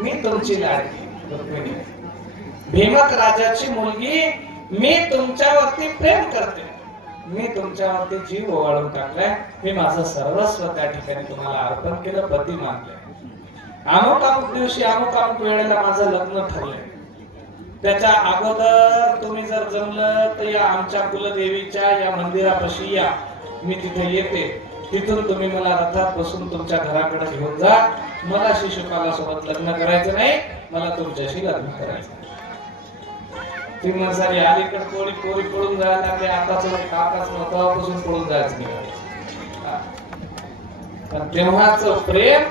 मी तुमची लाडकी रुक्मिणी, भीमक राजाची मुलगी, मी तुमच्यावरती प्रेम करते, मी तुमच्यावरती जीव ओवाळून टाकलाय, मी माझं सर्वस्व त्या ठिकाणी तुम्हाला अर्पण केलं, पती मानले. अमुक अमुक दिवशी अमुक अमुक वेळेला माझं लग्न ठरलंय. त्याच्या अगोदर तुम्ही जर जमलं तर या आमच्या कुलदेवीच्या या मंदिरापाशी या, मी तिथे येते. तिथून तुम्ही मला रथात बसून तुमच्या घराकडे घेऊन जा. मला शिशुपालासोबत लग्न करायचं नाही, मला तुमच्याशी लग्न करायचं. ती म्हणाली अलीकडे कोणी पोरी पळून जायला लागले, आताच नव्हतं पळून जायचं नाही. पण तेव्हाच प्रेम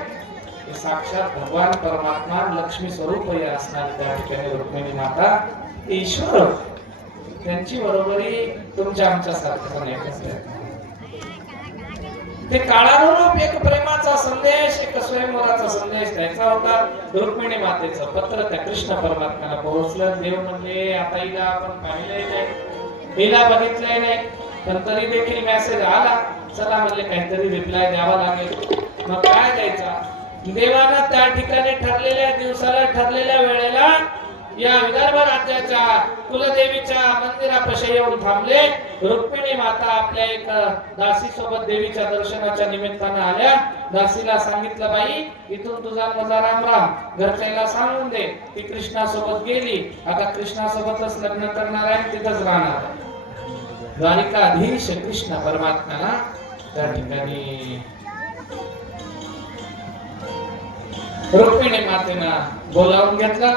हे साक्षात भगवान परमात्मा लक्ष्मी स्वरूप हे असणार. त्या ठिकाणी रुक्मिणी माता ईश्वर, त्यांची बरोबरी तुमच्या आमच्या सारखं नाही. ते काळानुरूप एक प्रेमाचा संदेश, एक स्वयंवराचा संदेश द्यायचा होता. रुक्मिणी मातेचं पत्र त्या कृष्ण परमात्म्याला पोहोचलं. देव म्हणले आता हिला आपण पाहिलंय नाही, हिला बघितलंय नाही, पण तरी देखील मेसेज आला. चला म्हणले काहीतरी रिप्लाय द्यावा लागेल. मग काय द्यायचा? देवानं त्या ठिकाणी ठरलेल्या दिवसाला, ठरलेल्या वेळेला या विदर्भ राज्याच्या कुलदेवीच्या मंदिरापाशी येऊन थांबले. रुक्मिणी माता आपल्या एक दासी सोबत देवीच्या दर्शनाच्या निमित्तानं आल्या. दासीला सांगितलं, बाई इथून तुझा माझा राम राम, घरच्याला सांगून दे. ती कृष्णासोबत गेली. आता कृष्णासोबतच लग्न करणार आहे, तिथंच राहणार. द्वारिकाधीश कृष्ण परमात्म्याला त्या ठिकाणी रुक्मिणी मातेनं बोलावून घेतला.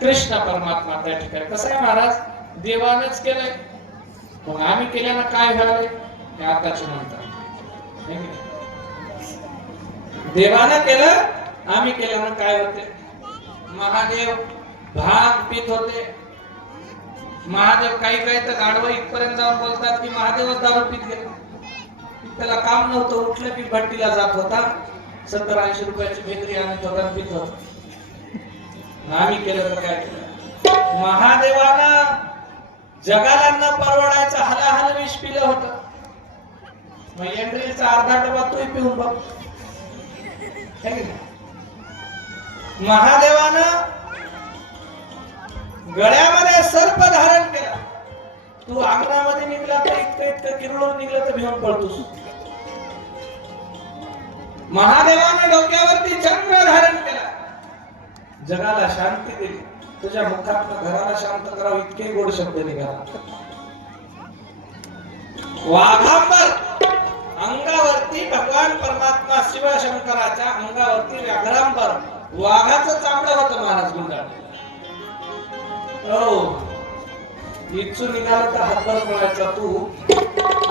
कृष्ण परमात्मा त्या ठिकाणी कसं आहे महाराज, देवानच केलंय, मग आम्ही केल्यानं काय झालंय हे आताच म्हणतात. देवानं केलं, आम्ही केल्यानं काय होते? महादेव भांग पित होते. महादेव काही तर गाढवं इथपर्यंत जाऊन बोलतात की महादेवच दारू पित गेला. त्याला काम नव्हतं, उठलं की भट्टीला जात होता, 70-80 रुपयाची बेकरी आणत होता, पित होता. आम्ही केलं तर काय केलं? महादेवानं जगाला न परवडायचं हलाहल विष पिलं होतं. मग एंड्रीलचा अर्धा डबा तोही पिऊन बघ. महादेवानं गळ्यामध्ये सर्प धारण केला. तू अंगणामध्ये निघला तर इतकं किरळून निघलं तर भिवून पडतोस. महादेवाने डोक्यावरती चंद्र धारण केला. जगाला शांती दिली. तुझ्या मुखातनं घराला शांत करावं इतके गोड शब्द निघाला. वाघांबर अंगावरती भगवान परमात्मा शिवशंकराच्या अंगावरती व्याघ्रांबर वाघाचं चामडं होतं महाराज गुंडाळलेलं. हो, इच्छू निघाला तर हातभर पडायचा तू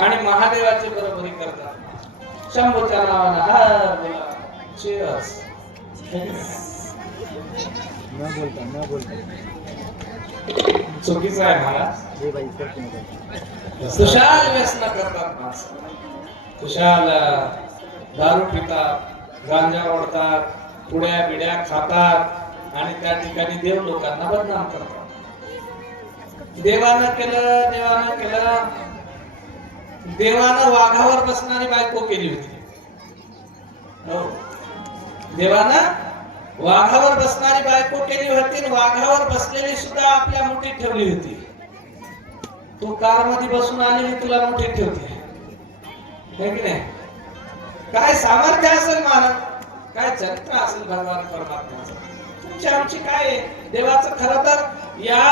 आणि महादेवाची बरोबरी करता. शंभूच्या नावानं हा चीअर्स. न बोलता चुकीचं आहे महाराज. खुशाल व्यसन करतात माणसं, खुशाल दारू पितात, गांजा ओढतात, पुड्या बिड्या खातात आणि त्या ठिकाणी देव लोकांना बदनाम करतात. देवानं केलं, देवानं केलं. देवानं वाघावर बसणारी बायको केली होती. हो, देवानं वाघावर बसणारी बायको केली होती. वाघावर बसलेली सुद्धा आपल्या मुठीत ठेवली होती. तू कार मध्ये बसून आलेली तुला मुठीत ठेवते, हे की नाही? काय सामर्थ्य असेल महाराज, काय चरित्र असेल भगवान परमात्म्याचं. तुमची आमची काय देवाचं खरं तर या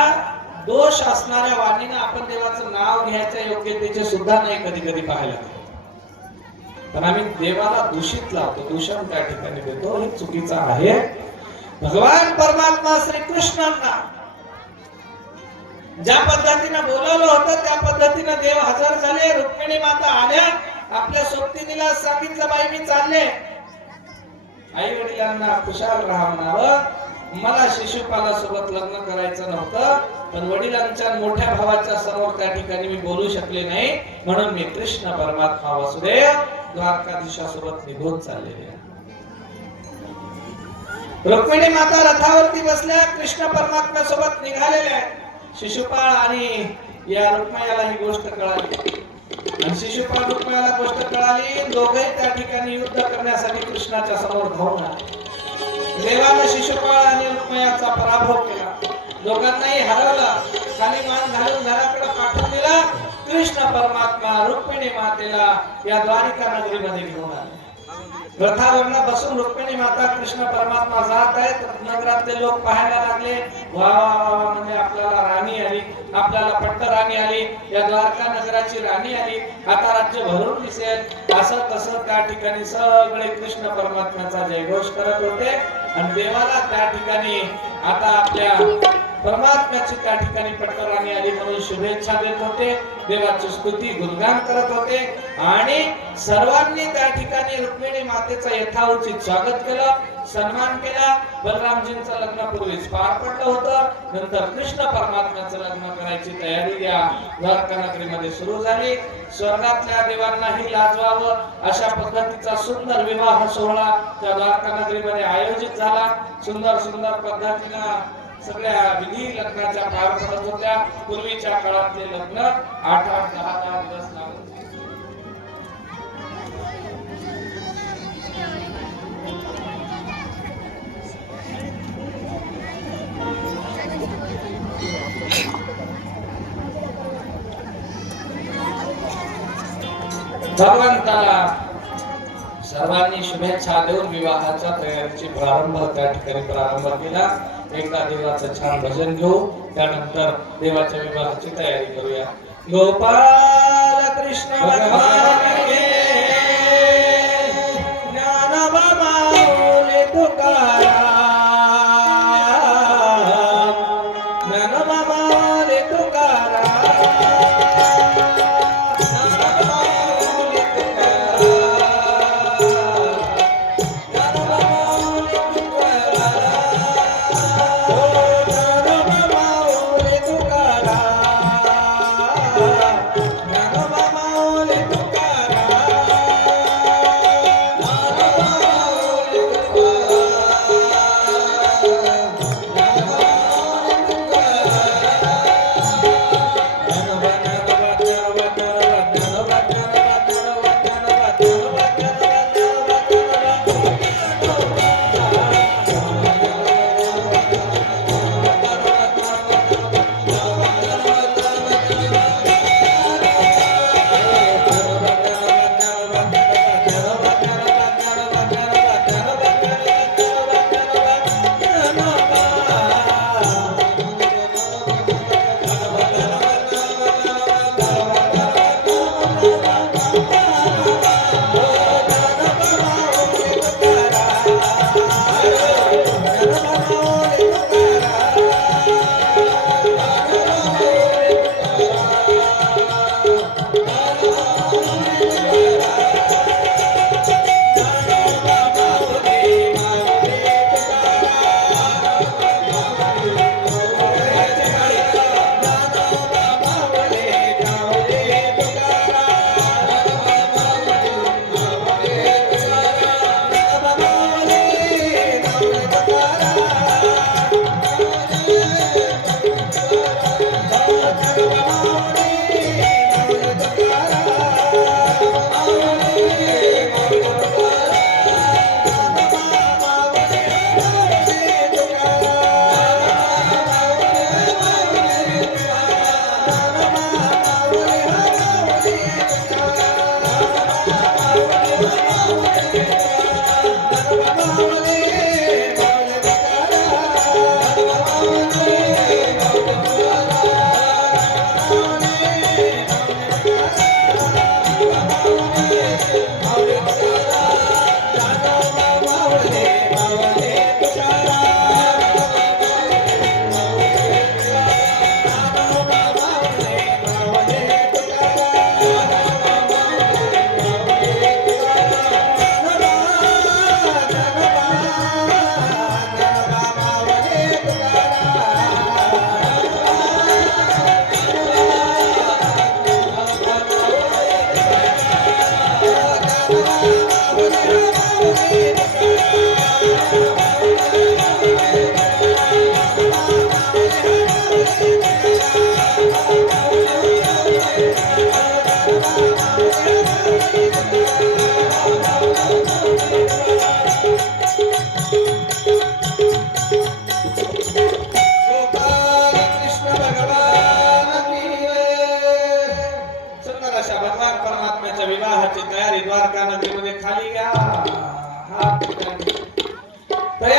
दोष असणाऱ्या वाणीनं आपण देवाचं नाव घ्यायच्या योग्यतेचे सुद्धा नाही कधी कधी पाहायला. पण आम्ही देवाला दूषित लावतो, दूषण त्या ठिकाणी देतो, हे चुकीचं आहे. भगवान परमात्मा श्री कृष्णांना ज्या पद्धतीने बोलवलं होतं त्या पद्धतीने देव हजर झाले. रुक्मिणी माता आल्या, आपल्या सोबतीला सांगितलं, बाई मी चालले. आई वडिलांना खुशाल राहा म्हणावं. मला शिशुपालासोबत लग्न करायचं नव्हतं, पण वडिलांच्या मोठ्या भावाच्या समोर त्या ठिकाणी मी बोलू शकले नाही, म्हणून मी कृष्ण परमात्मा वासुदेव द्वारकाधीशासोबत निघून चाललेले. रुक्मिणी माता रथावरती बसल्या, कृष्ण परमात्म्या सोबत निघालेल्या. शिशुपाळ आणि या रुक्मिणीला ही गोष्ट कळाली आणि शिशुपाळ रुक्मिणीला गोष्ट कळाली. दोघे त्या ठिकाणी युद्ध करण्यासाठी कृष्णाच्या समोर धावून आले. देवाने शिशुपाळ आणि रुक्मिणीचा पराभव केला, दोघांनाही हरवलं. खाली मान घालून घराकडे पाठवून दिला. कृष्ण परमात्मा रुक्मिणी मातेला या द्वारिका नगरीमध्ये घेऊन आले. रथावरनं बसून रुक्मिणी माता कृष्ण परमात्मा जात आहेत. नगरातले लोक पाहायला लागले, वा वा वा वा, म्हणजे आपल्याला राणी आली, आपल्याला पट्ट राणी आली, या द्वारका नगराची राणी आली, आता राज्य भरून दिसेल. असं तसं त्या ठिकाणी सगळे कृष्ण परमात्म्याचा जयघोष करत होते आणि देवाला त्या ठिकाणी आता आपल्या परमात्म्याची त्या ठिकाणी पट्टराणी आली म्हणून शुभेच्छा देत होते, देवाची स्तुती गुणगान करत होते आणि सर्वांनी त्या ठिकाणी रुक्मिणी मातेचं यथाउचित स्वागत केलं, सन्मान केला. बलरामजींचं लग्न पूर्वीच पार पडलं होतं, नंतर कृष्ण परमात्म्याचं लग्न करायची तयारी या द्वारका नगरीमध्ये सुरू झाली. स्वर्गातल्या देवांनाही लाजवावं अशा पद्धतीचा सुंदर विवाह सोहळा त्या द्वारका नगरीमध्ये आयोजित झाला. सुंदर सुंदर पद्धतीनं सगळ्या विधी लग्नाच्या पार पडत होत्या. पूर्वीच्या काळातले लग्न 8-8, 10-10 दिवस लागत. भगवंताला सर्वांनी शुभेच्छा देऊन विवाहाच्या तयारीची त्या ठिकाणी प्रारंभ केला. एकदा देवाचं छान भजन घेऊ, त्यानंतर देवाच्या विवाहाची तयारी करूया. गोपाल कृष्ण भगवान के ज्ञानोबा माऊली तुकाराम, ज्ञानोबा माऊली तुकाराम, ज्ञानोबा माऊली तुकाराम, ज्ञानोबा माऊली तुकाराम, ज्ञानोबा माऊली तुकाराम, ज्ञानोबा माऊली तुकाराम.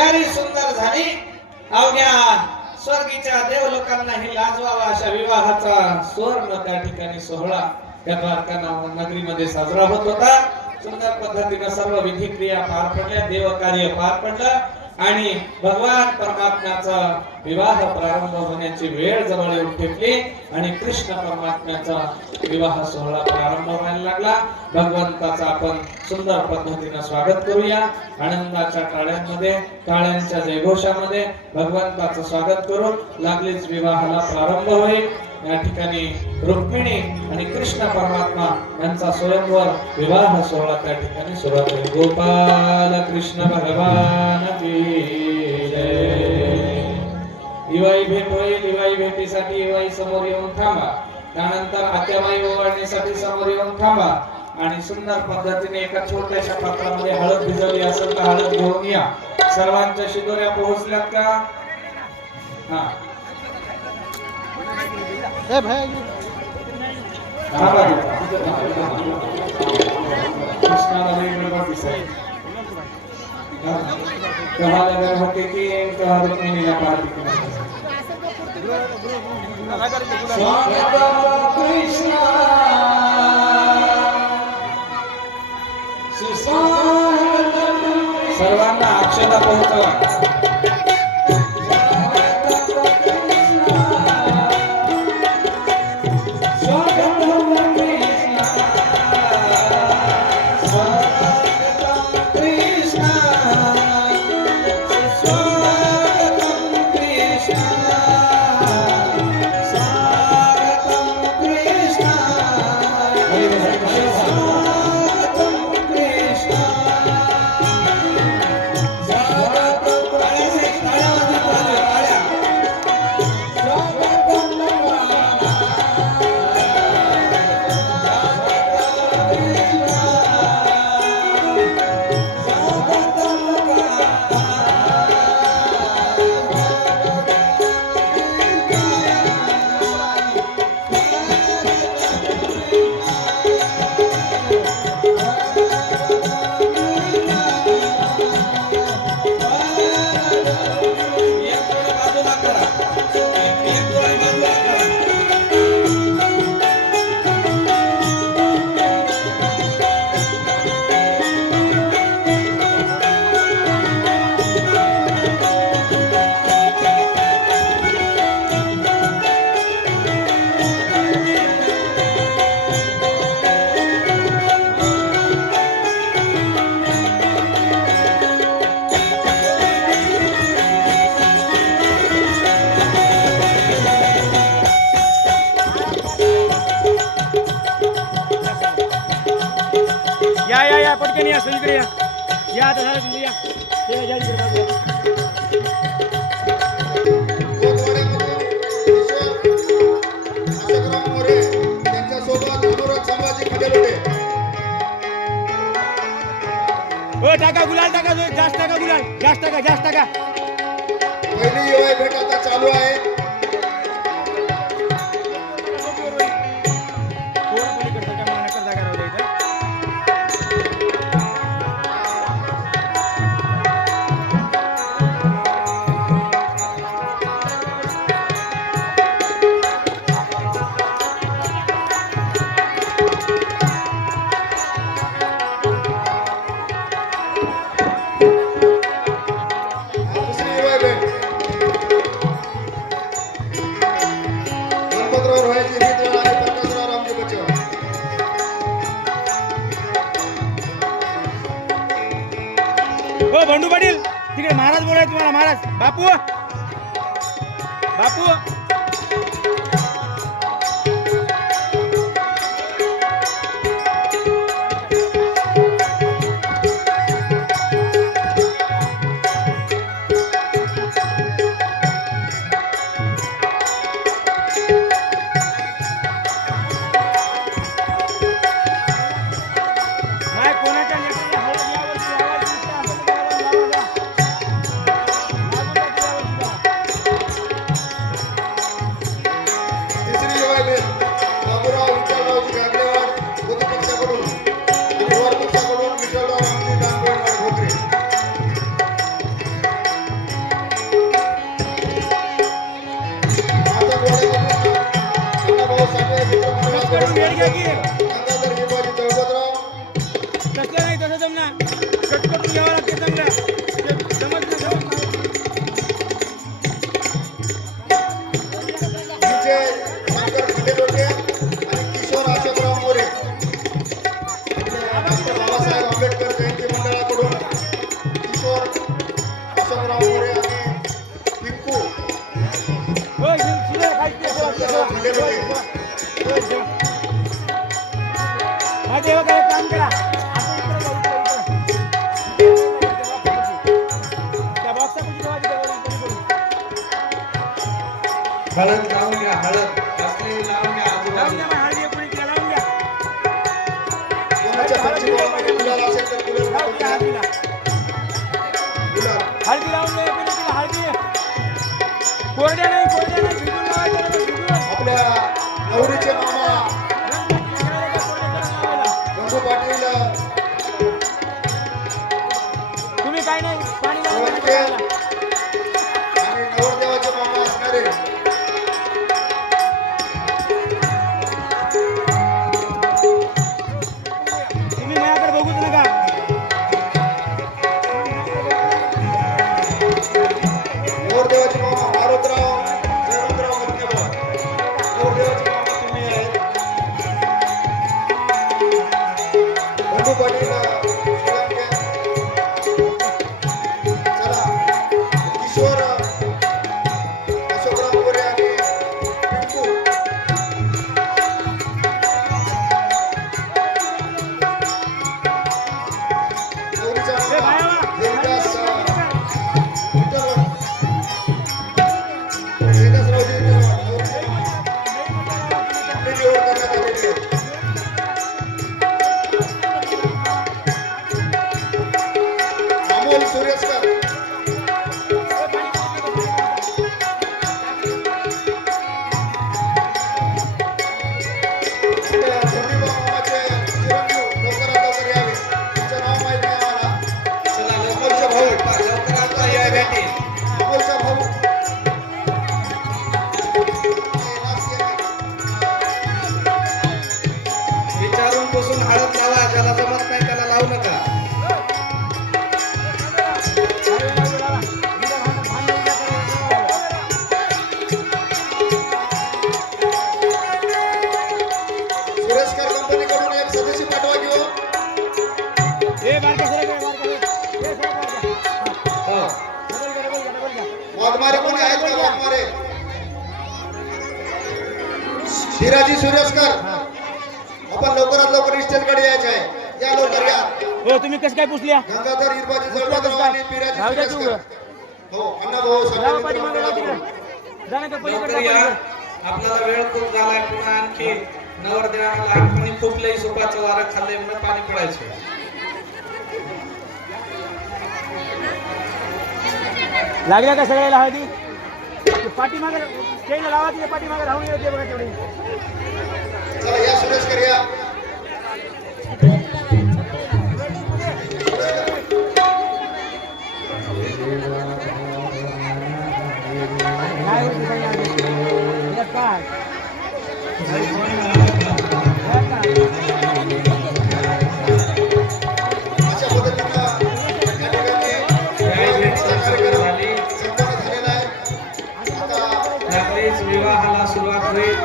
तयारी सुंदर झाली. अवघ्या स्वर्गीच्या देवलोकांनाही लाजवावा अशा विवाहाचा सुवर्ण त्या ठिकाणी सोहळा त्या द्वारका नगरीमध्ये साजरा होत होता. सुंदर पद्धतीने सर्व विधी क्रिया पार पडल्या, देव कार्य पार पडलं आणि भगवान परमात्म्याचा विवाह प्रारंभ होण्याची वेळ जवळ येऊन ठेपली आणि कृष्ण परमात्म्याचा विवाह सोहळा प्रारंभ व्हायला लागला. भगवंताचा आपण सुंदर पद्धतीने स्वागत करूया. आनंदाच्या टाळ्यांमध्ये, टाळ्यांच्या जयघोषामध्ये भगवंताचं स्वागत करून लागलीच विवाहाला प्रारंभ होईल. या ठिकाणी रुक्मिणी आणि कृष्ण परमात्मा यांचा स्वयंवर विवाह सोहळा त्या ठिकाणी सुरुवात होईल. गोपाल कृष्ण भगवान की जय. इवाई भेट होईल. इवाई भेटीसाठी इवाई समोर येऊन थांबा. त्यानंतर आत्याबाई ओवाळणीसाठी समोर येऊन थांबा आणि सुंदर पद्धतीने एका छोट्याशा पात्रामध्ये हळद भिजवली असेल तर हळद घेऊन या. सर्वांच्या शिदोऱ्या पोहोचल्यात का? हा ए भाई कृष्णाला वेगवेगळा दिसाय कहा नगर होते की कहा रुक्मिणीला पार्टी केली. स्वागतम कृष्ण सुस्वागतम. सर्वांना अक्षता पोहोचवा. या पटकन या सगळीकडे या आता झालं तुम्ही या ते या इकडे बाजूला. ओ टाका गुलाल टाका, जास्त टाका गुलाल, जास्त टाका, जास्त टाका. पहिली युवा भेट आता चालू आहे. ओ बंडू पाटील तिकडे महाराज बोलायचं तुम्हाला. महाराज बापू बापू हळद लावून घ्या, हळद असलेली लावून घ्या लावून आजूबाजूला. द्या मग हळदी कोणी तिला लावून द्या. कोणाच्या पंचमीमध्ये गुलाल असेल तर गुलाल लावून वाटून द्या द्या. हळदीला. गुलाल हळदी लावून द्या कोणी तिला हळदी. कोरड्या नाही भिजून लावायचं नाही, भिजून. आपल्या नवरीचे मामा रंग खेळायला कोरड्या करून लावायला. गंगू पाटील तुम्ही काय नाही पाणी लावून सोळंके द्या. आणि नवरदेवाचे मामा असणारे तुम्ही माझ्याकडे बघूच नका. नवरदेवाचे मामा मारुतराव जयवंतराव मुत्तेमवार. नवरदेवाचे मामा तुम्ही आहेत. गंगू पाटील सोळंके. चला किशोर अशोकराव गोरे आणि पिंकू नवरीचा ए, बाहेर मामा वा. देवदास विठ्ठल. देवदासरावजी नवरीचे मामा आपली निवड करण्यात आलेली आहे. अमोल सुरेशकर आपल्या धोंडीबा मामाचे चिरंजीव लवकरात लवकर यावे. तुमचं नाव माहित नाही आम्हाला. चला लवकर या भेटी. अमोलचा भाऊ विचारून बसून हळद लावा, ज्याला जमत नाही त्याला लावू नका. सुरेशकर कंपनीकडून एक सदस्य पाठवा घेऊ. ए बारका सरक रे, बारका सरक. ए, सरक बारका. हो. डबल घ्या, डबल घ्या, डबल घ्या. वाघमारे कोणी आहेत का वाघमारे? शिराजी सुरेशकर आपण लवकरात लवकर स्टेजकडे यायचे आहे. या लवकर या. हो तुम्ही कसं काय पुसल्या? गंगाधर हिरबाजी जळगाव आणि पिराजी राहू द्या तू. सुरेशकर. हो अण्णाभाऊ लावा सांगली पाठीमागे, लावा तिकडे. मित्रांनो. जा ना का पलीकडे लवकर जा, या. पलीकडे. आपल्याला वेळ खूप झालाय. पुन्हा आणखी नवरदेवाला लहानपणी खूप लई सुपाचं वारं खाल्लंय म्हणून पाणी पडायचं. लागल्या का सगळ्याला हळदी? पाठीमागे चैन लावा तिथे, पाठीमागे राहून येते बघा तेवढी. चला या सुरेशकर या. काय होतं काही नाही. यात काय? अशा पद्धतीनं या ठिकाणी कार्यक्रम झाली. संपन्न झालेला आहे. आता त्यावेळेस विवाहाला सुरुवात होईल.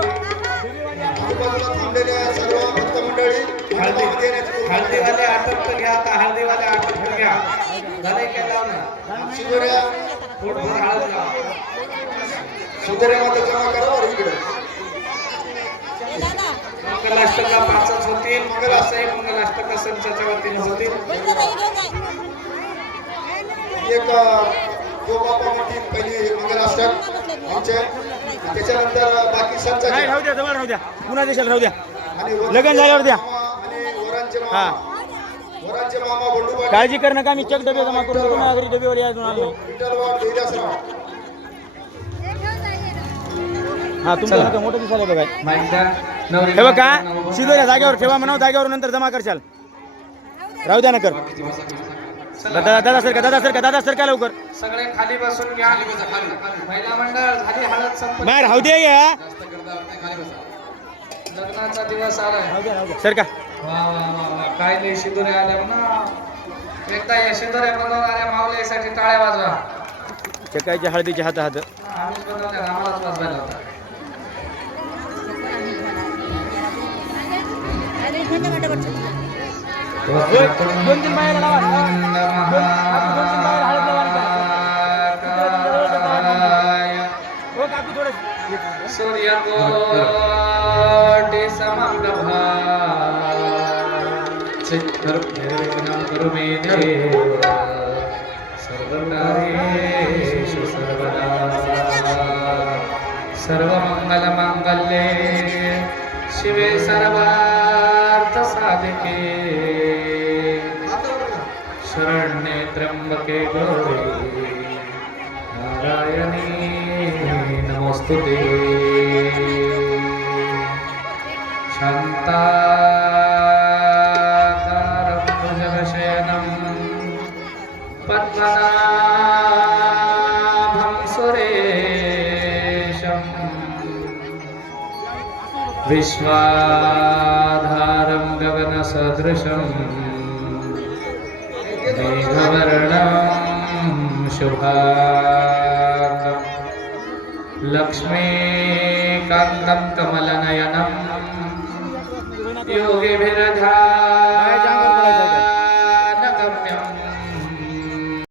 आजूबाजूला थांबलेल्या सर्व भक्त मंडळी हळदी हनुमान देण्याची हळदीवाले आटोप घ्या. आता हळदीवाले आटोप घ्या. झाले का लावणं? शिदोऱ्या पोटभर हळद लावा. शिदोऱ्या मात्र जमा करा बरं इकडे. मंगलाष्टका 5च होतील. मंगलाष्टक मंगलाष्टका संचाच्या वतीने होतील. एक जो बापा म्हणतील पहिली मंगलाष्टक आमचे त्याच्यानंतर बाकी नाही संचाचे राहू द्या, जवळ राहू द्या. पुन्हा देशाला राहू द्या. आणि लगन झाल्यावर द्या. आणि वरांचे हा. मामा वरांचे मामा बंडू पाटील काळजी कर नका, मी चेक डबे जमा करून देतो. माझ्या घरी डबेवर यायचं आलो. विठ्ठलवाड दैदासराव हा तुमचं नका मोठं दिसायला बघा. माहिती हे बघा शिदोऱ्या जागेवर ठेवा म्हणावं, जागेवर नंतर जमा करशाल. राहू द्या ना कर. दादा सर का, दादा सर का, दादा सर का लवकर. सगळे खाली बसून घ्या. महिला मंडळ झाली हळद संपली. बाहेर राहू दे या. लग्नाचा दिवस आलाय. राहू द्या, राहू द्या. सर का वा वा वा वा. काय लय शिदोऱ्या आल्या ना. एकदा या शिदोऱ्या बनवणाऱ्या माऊलीसाठी टाळ्या वाजवा. चकायच्या हळदीचे हात हात. आम्हीच बनवल्या, आम्हालाच वाजवायला होता. दोन तीन बाहेर लावा. दोन तीन बाहेर हळद लावा. हो कापी थोडं. सूर्यकोटि समप्रभा चित्तरूपेण कुरु मे देव सर्वकार्येषु सर्वदा सर्वमंगलमांगल्ये शिवे सर्वार्थ साधिके शरण्ये त्र्यंबके गौरी नारायणी नमोस्तुते शान्ताकारं भुजगशयनं पद्मनाभं सुरेशं विश्वाधारं गगनसदृशं मेघवर्णं शुभाङ्गं लक्ष्मीकान्तं कमलनयनं